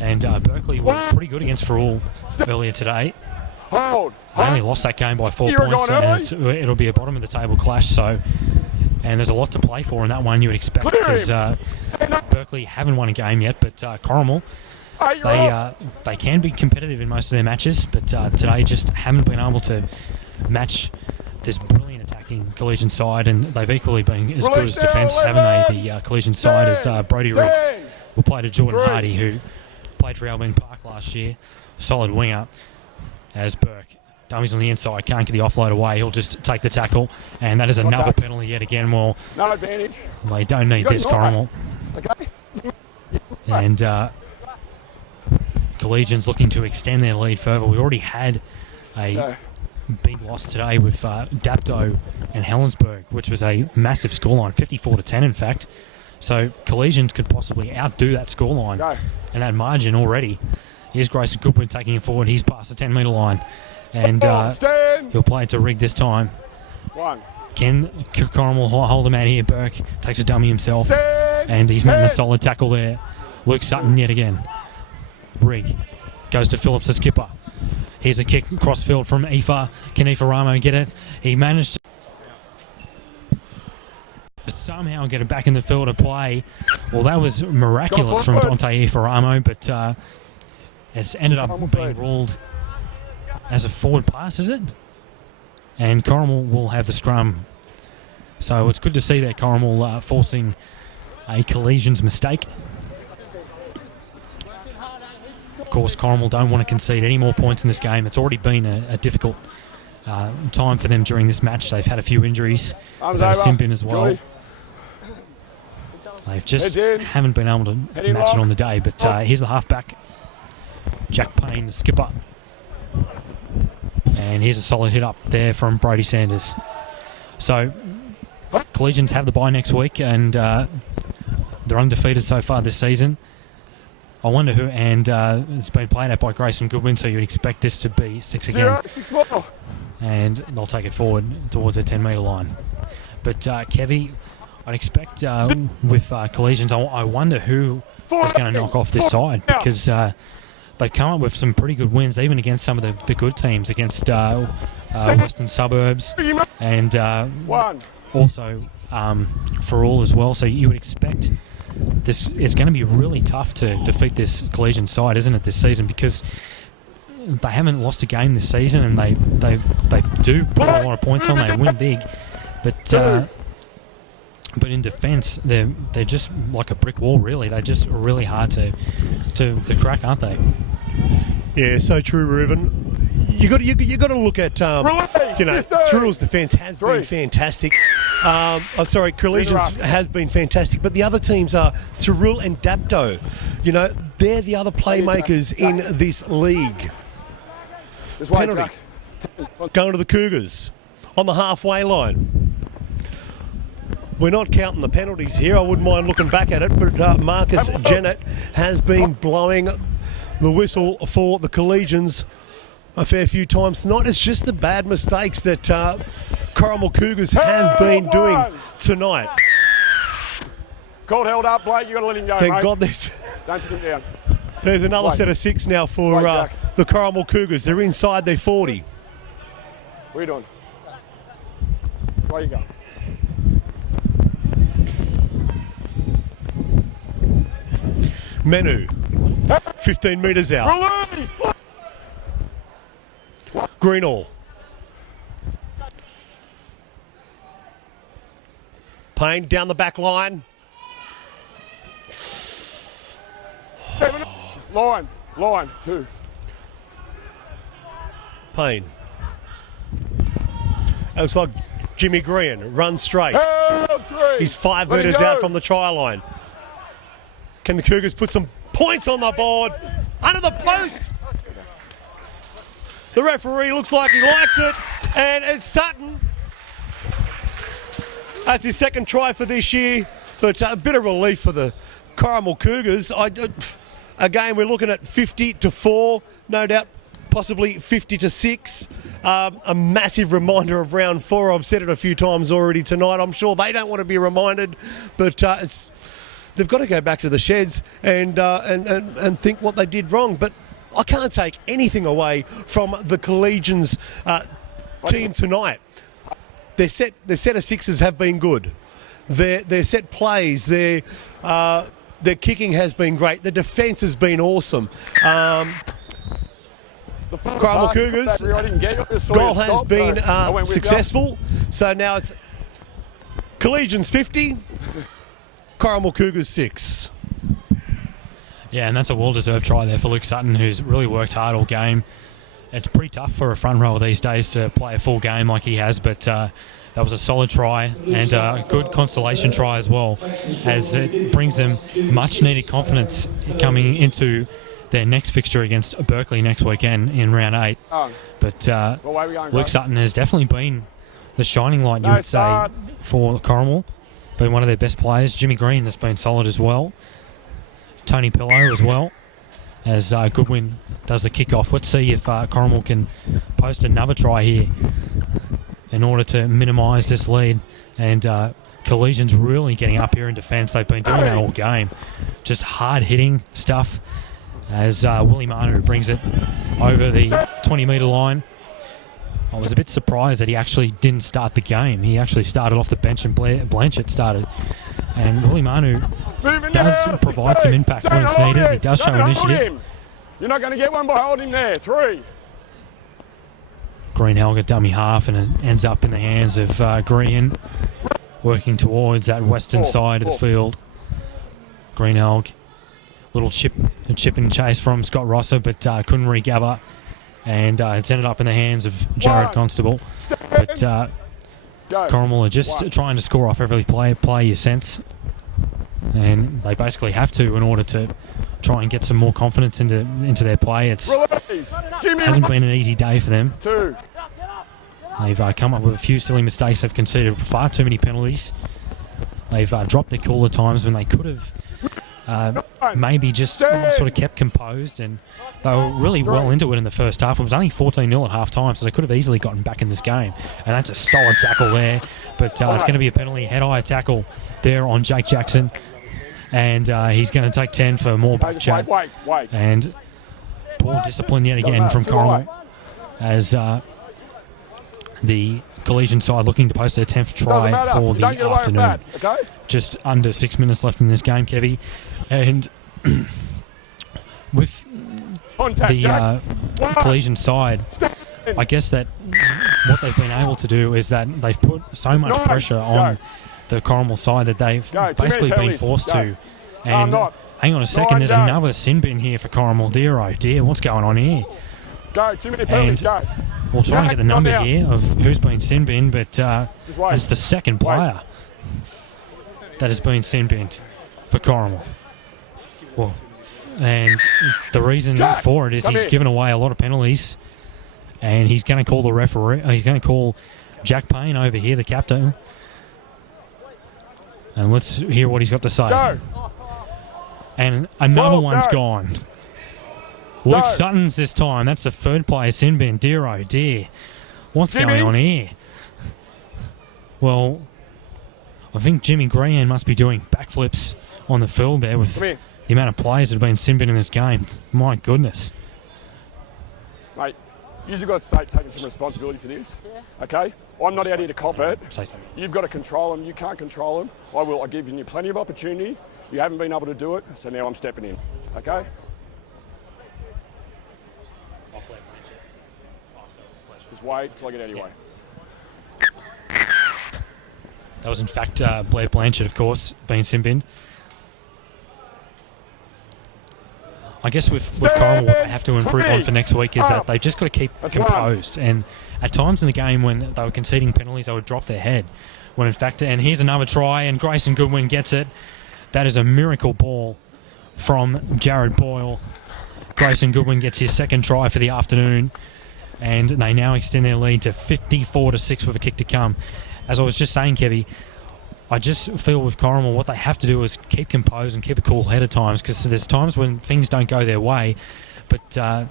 And Berkeley were pretty good against Ferrol earlier today. Hold. They only lost that game by 4 You were points, going and it'll be a bottom of the table clash. So, and there's a lot to play for in that one. You would expect Clear because Berkeley haven't won a game yet, but Corrimal they can be competitive in most of their matches, but today just haven't been able to match this brilliant attacking Collegian side, and they've equally been as good as defence, haven't they? The Collegian side as Brody Rigg will play to Jordan Hardy, who played for Albion Park last year, solid winger. As Burke dummies on the inside, can't get the offload away, he'll just take the tackle, and that is another penalty yet again. Well, No advantage. they don't need this, Corrimal. Okay. And Collegians looking to extend their lead further. We already had a big loss today with Dapto and Helensburgh, which was a massive scoreline, 54-10 in fact. So Collegians could possibly outdo that scoreline and that margin already. Here's Grayson Goodwin taking it forward. He's past the 10-metre line. And he'll play it to Rigg this time. Can Corrimal hold him out here? Burke takes a dummy himself. And he's making a solid tackle there. Luke Sutton yet again. Rigg goes to Phillips, the skipper. Here's a kick cross field from Ifa. Can Ifa Ramo get it? He managed to somehow get it back in the field of play. Well, that was miraculous from Dante Ifa Ramo, but it's ended up being ruled as a forward pass, is it? And Corrimal will have the scrum. So it's good to see that Corrimal forcing a Collegians mistake. Of course, Corrimal don't want to concede any more points in this game. It's already been a difficult time for them during this match. They've had a few injuries. They've had a sim bin as well. They've just haven't been able to match it on the day. But here's the halfback, Jack Payne, the skipper. And here's a solid hit up there from Brody Sanders. So Collegians have the bye next week, and they're undefeated so far this season. I wonder who, and it's been played out by Grayson Goodwin, so you'd expect this to be 6 again. And they'll take it forward towards the 10-metre line. But Kevy, I'd expect with Collegians, I wonder who is going to knock off this side, because they've come up with some pretty good wins, even against some of the good teams, against Western Suburbs and also for all as well. So you would expect it's going to be really tough to defeat this Collegian side, isn't it, this season, because they haven't lost a game this season, and they do put a lot of points on. They win big, but in defence, they're just like a brick wall. Really, they're just really hard to crack, aren't they? Yeah, so true, Ruben. You got to look at Thurles' defence has been fantastic. Collegians has been fantastic, but the other teams are Cyril and Dapto. They're the other playmakers in this league. Penalty going to the Cougars on the halfway line. We're not counting the penalties here. I wouldn't mind looking back at it, but Marcus Jennett has been blowing the whistle for the Collegians a fair few times tonight. It's just the bad mistakes that Corrimal Cougars have been doing tonight. Called held up, Blake. You got to let him go, Thank mate. God this. Don't put him down. There's another set of 6 now for the Corrimal Cougars. They're inside their 40. What are you doing? Where you go? Menu, 15 metres out. Release! Greenall. Payne down the back line. Line, 2. Payne. It looks like Jimmy Green runs straight. Held 3. He's 5 metres out from the try line. Can the Cougars put some Points on the board. Under the post. The referee looks like he likes it. And it's Sutton. That's his second try for this year. But a bit of relief for the Corrimal Cougars. Again, we're looking at 50-4. No doubt, possibly 50-6. A massive reminder of round 4. I've said it a few times already tonight. I'm sure they don't want to be reminded. But they've got to go back to the sheds and think what they did wrong. But I can't take anything away from the Collegians team tonight. Their set of sixes have been good. Their set plays, their kicking has been great. The defence has been awesome. Corrimal Cougars goal has been successful. So now it's Collegians 50, Corrimal Cougars 6. Yeah, and that's a well-deserved try there for Luke Sutton, who's really worked hard all game. It's pretty tough for a front rower these days to play a full game like he has, but that was a solid try and a good consolation try as well, as it brings them much-needed confidence coming into their next fixture against Berkeley next weekend in round 8. But Luke Sutton has definitely been the shining light, you would say, for Corrimal. Been one of their best players. Jimmy Green has been solid as well. Tony Pillow as well, as Goodwin does the kickoff. Let's see if Corrimal can post another try here in order to minimise this lead. And Collegians really getting up here in defence. They've been doing that all game. Just hard-hitting stuff as Willie Manu brings it over the 20-metre line. I was a bit surprised that he actually didn't start the game. He actually started off the bench and Blanchett started. And Willie Manu does provide some impact when it's needed. He does show initiative. You're not going to get one by holding him there. 3. Green Helga dummy half, and it ends up in the hands of Green, working towards that western side of the field. Green Helg, little chip and chase from Scott Rosser, but couldn't regather. And it's ended up in the hands of Jared Constable. But Corrimal are just trying to score off every play you sense. And they basically have to in order to try and get some more confidence into their play. It hasn't been an easy day for them. 2. They've come up with a few silly mistakes. They've conceded far too many penalties. They've dropped their cool at times when they could have maybe just sort of kept composed, and they were really well into it in the first half. It was only 14-0 at half-time, so they could have easily gotten back in this game. And that's a solid tackle there, but it's going to be a penalty, head-high tackle there on Jake Jackson. And he's going to take 10 for more back chat. And poor discipline yet again from Corrimal, as the Collegian side looking to post their 10th try for the afternoon. Just under 6 minutes left in this game, Kevy. And with the Collegian side, I guess that what they've been able to do is that they've put so much pressure on the Corrimal side that they've basically been forced to. And hang on a second, there's another sin bin here for Corrimal. Dear oh dear, what's going on here? And we'll try and get the number here of who's been sin binned, but it's the second player that has been sin binned for Corrimal. Well, and the reason for it is he's given away a lot of penalties, and he's going to call the referee. He's going to call Jack Payne over here, the captain. And let's hear what he's got to say. And another one's gone. Luke Sutton's this time. That's the third player sin bin. Dear oh dear. What's going on here? Well, I think Jimmy Green must be doing backflips on the field there with the amount of players that have been sin bin in this game. My goodness. Mate, you've got to start taking some responsibility for this. Okay? I'm not out here to cop it. Say something. You've got to control them. You can't control them. I've given you plenty of opportunity. You haven't been able to do it, so now I'm stepping in. Okay? Just wait till I get out of your way. That was in fact Blair Blanchard, of course, being sin-binned. I guess with Corrimal, what they have to improve on for next week is that they've just got to keep composed. And at times in the game when they were conceding penalties, they would drop their head. When in fact, and here's another try, and Grayson Goodwin gets it. That is a miracle ball from Jared Boyle. Grayson Goodwin gets his second try for the afternoon, and they now extend their lead to 54-6 with a kick to come. As I was just saying, Kevy, I just feel with Corrimal what they have to do is keep composed and keep a cool head at times, because there's times when things don't go their way, but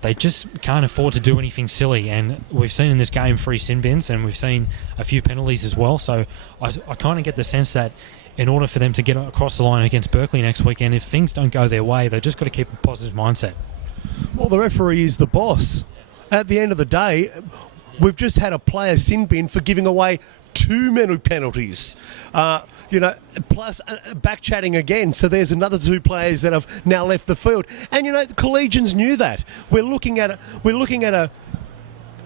they just can't afford to do anything silly. And we've seen in this game 3 sin bins, and we've seen a few penalties as well. So I kind of get the sense that in order for them to get across the line against Berkeley next weekend, if things don't go their way, they've just got to keep a positive mindset. Well, the referee is the boss. At the end of the day, we've just had a player sin bin for giving away too many penalties. Plus back chatting again. So there's another 2 players that have now left the field. And the Collegians knew that. We're looking at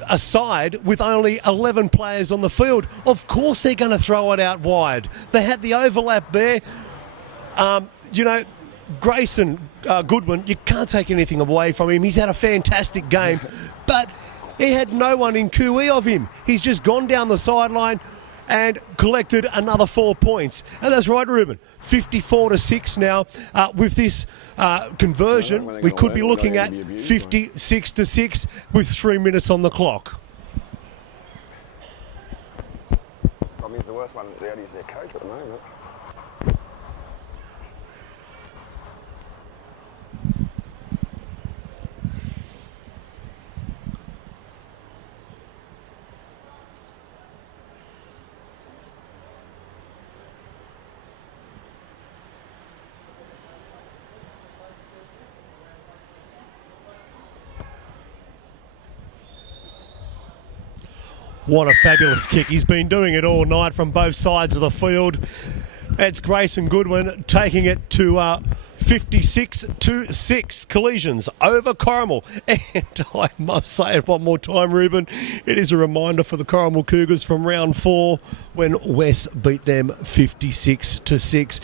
a side with only 11 players on the field. Of course they're going to throw it out wide. They had the overlap there. Grayson Goodwin, you can't take anything away from him. He's had a fantastic game, but he had no one in QE of him. He's just gone down the sideline and collected another 4 points. And that's right, Ruben. 54-6 now. With this conversion, we could be looking at 56-6 with 3 minutes on the clock. Problem is the worst one out is their coach at the moment. What a fabulous kick. He's been doing it all night from both sides of the field. It's Grayson Goodwin taking it to 56-6. Collegians over Corrimal. And I must say it one more time, Ruben, it is a reminder for the Corrimal Cougars from round 4 when West beat them 56-6.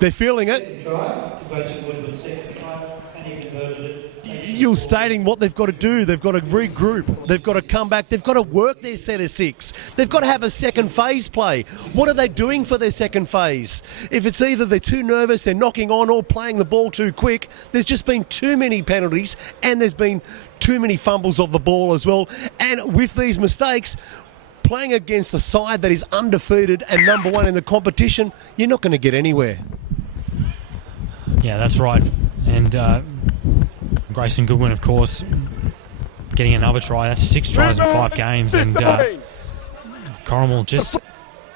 They're feeling it. Second try to Grayson Goodwin, second try, and he converted it. You're stating what they've got to do. They've got to regroup. They've got to come back. They've got to work their set of 6. They've got to have a second phase play. What are they doing for their second phase? If it's either they're too nervous, they're knocking on, or playing the ball too quick, there's just been too many penalties, and there's been too many fumbles of the ball as well. And with these mistakes, playing against a side that is undefeated and number 1 in the competition, you're not going to get anywhere. Yeah, that's right. And Grayson Goodwin, of course, getting another try. That's 6 tries in 5 games. And Corrimal just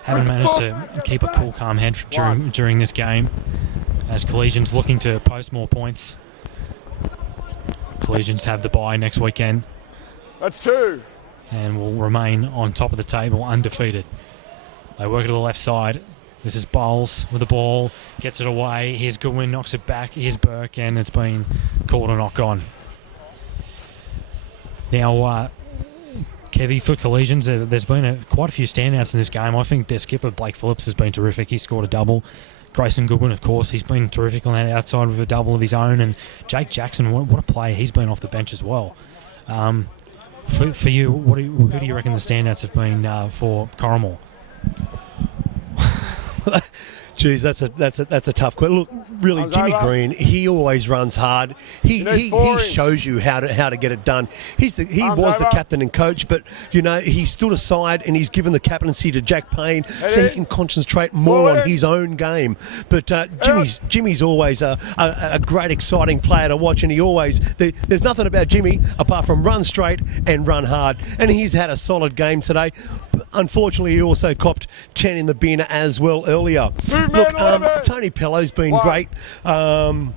haven't managed to keep a cool, calm head during this game, as Collegians looking to post more points. Collegians have the bye next weekend. That's 2. And will remain on top of the table undefeated. They work to the left side. This is Bowles with the ball, gets it away. Here's Goodwin, knocks it back. Here's Burke, and it's been called a knock on. Now, Kevy, for Collegians, there's been quite a few standouts in this game. I think their skipper, Blake Phillips, has been terrific. He scored a double. Grayson Goodwin, of course, he's been terrific on that outside with a double of his own. And Jake Jackson, what a player. He's been off the bench as well. For you, who do you reckon the standouts have been for Corrimal? Geez, that's a tough question. Look, really, Jimmy Green, he always runs hard. He shows you how to get it done. He was the captain and coach, but he stood aside and he's given the captaincy to Jack Payne so he can concentrate more on his own game. But Jimmy's always a great, exciting player to watch, and there's nothing about Jimmy apart from run straight and run hard. And he's had a solid game today. Unfortunately, he also copped 10 in the bin as well earlier. Look, Tony Pello's been great. But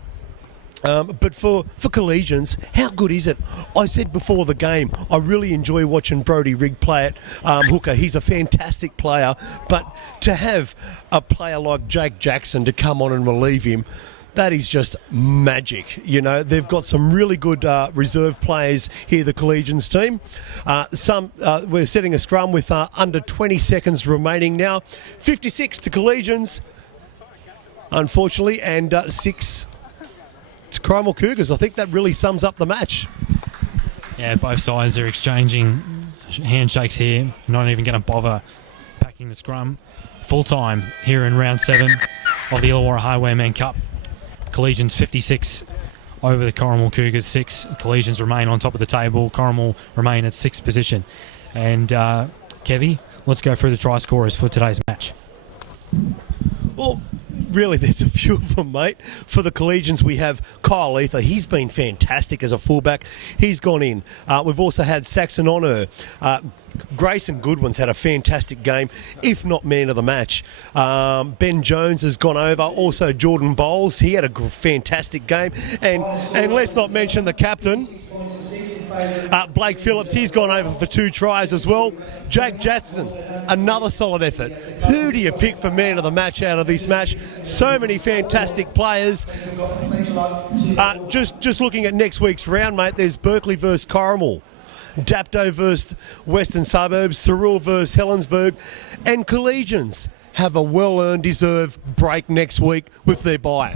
for Collegians, how good is it? I said before the game, I really enjoy watching Brodie Rigg play at hooker. He's a fantastic player. But to have a player like Jake Jackson to come on and relieve him, that is just magic. They've got some really good reserve players here, the Collegians team. We're setting a scrum with under 20 seconds remaining now. 56 to Collegians, unfortunately, and 6 to Corrimal Cougars. I think that really sums up the match. Yeah, both sides are exchanging handshakes here. Not even going to bother packing the scrum. Full time here in round 7 of the Illawarra Highwayman Cup. Collegians 56 over the Corrimal Cougars 6. Collegians remain on top of the table. Corrimal remain at 6th position. And Kevy, let's go through the try scorers for today's match. Well, really, there's a few of them, mate. For the Collegians, we have Kyle Ether. He's been fantastic as a fullback. He's gone in. We've also had Saxon Honour. Grayson Goodwin's had a fantastic game, if not man of the match. Ben Jones has gone over. Also, Jordan Bowles. He had a fantastic game. And let's not mention the captain, Blake Phillips. He's gone over for 2 tries as well. Jake Jackson, another solid effort. Who do you pick for man of the match out of this match? So many fantastic players. Just looking at next week's round, mate, there's Berkeley versus Corrimal, Dapto versus Western Suburbs, Cyril versus Helensburgh, and Collegians have a well-earned, deserved break next week with their bye.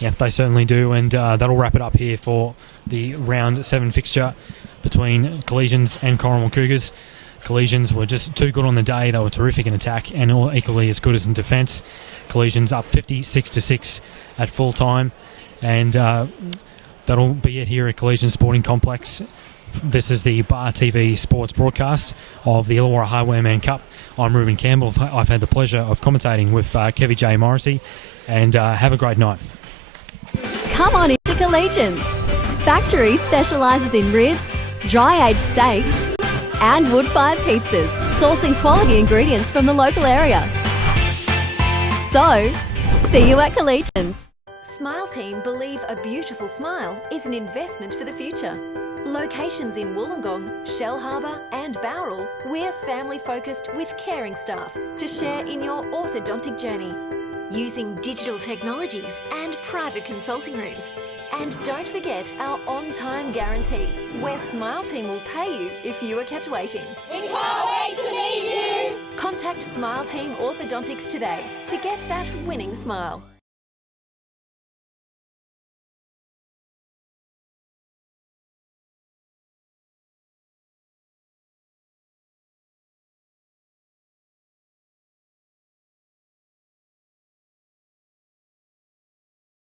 Yeah, they certainly do, and that'll wrap it up here for the round 7 fixture between Collegians and Corrimal Cougars. Collegians were just too good on the day. They were terrific in attack and all equally as good as in defence. Collegians up 56-6 at full time, and that'll be it here at Collegian Sporting Complex. This is the Bar TV sports broadcast of the Illawarra Highwayman Cup. I'm Ruben Campbell. I've had the pleasure of commentating with Kevy J. Morrissey, and have a great night. Come on into Collegians. Factory specialises in ribs, dry-aged steak and wood-fired pizzas, sourcing quality ingredients from the local area. So, see you at Collegians. Smile Team believe a beautiful smile is an investment for the future. Locations in Wollongong, Shellharbour and Bowral, we're family-focused with caring staff to share in your orthodontic journey. Using digital technologies and private consulting rooms. And don't forget our on-time guarantee, where Smile Team will pay you if you are kept waiting. We can't wait to meet you. Contact Smile Team Orthodontics today to get that winning smile.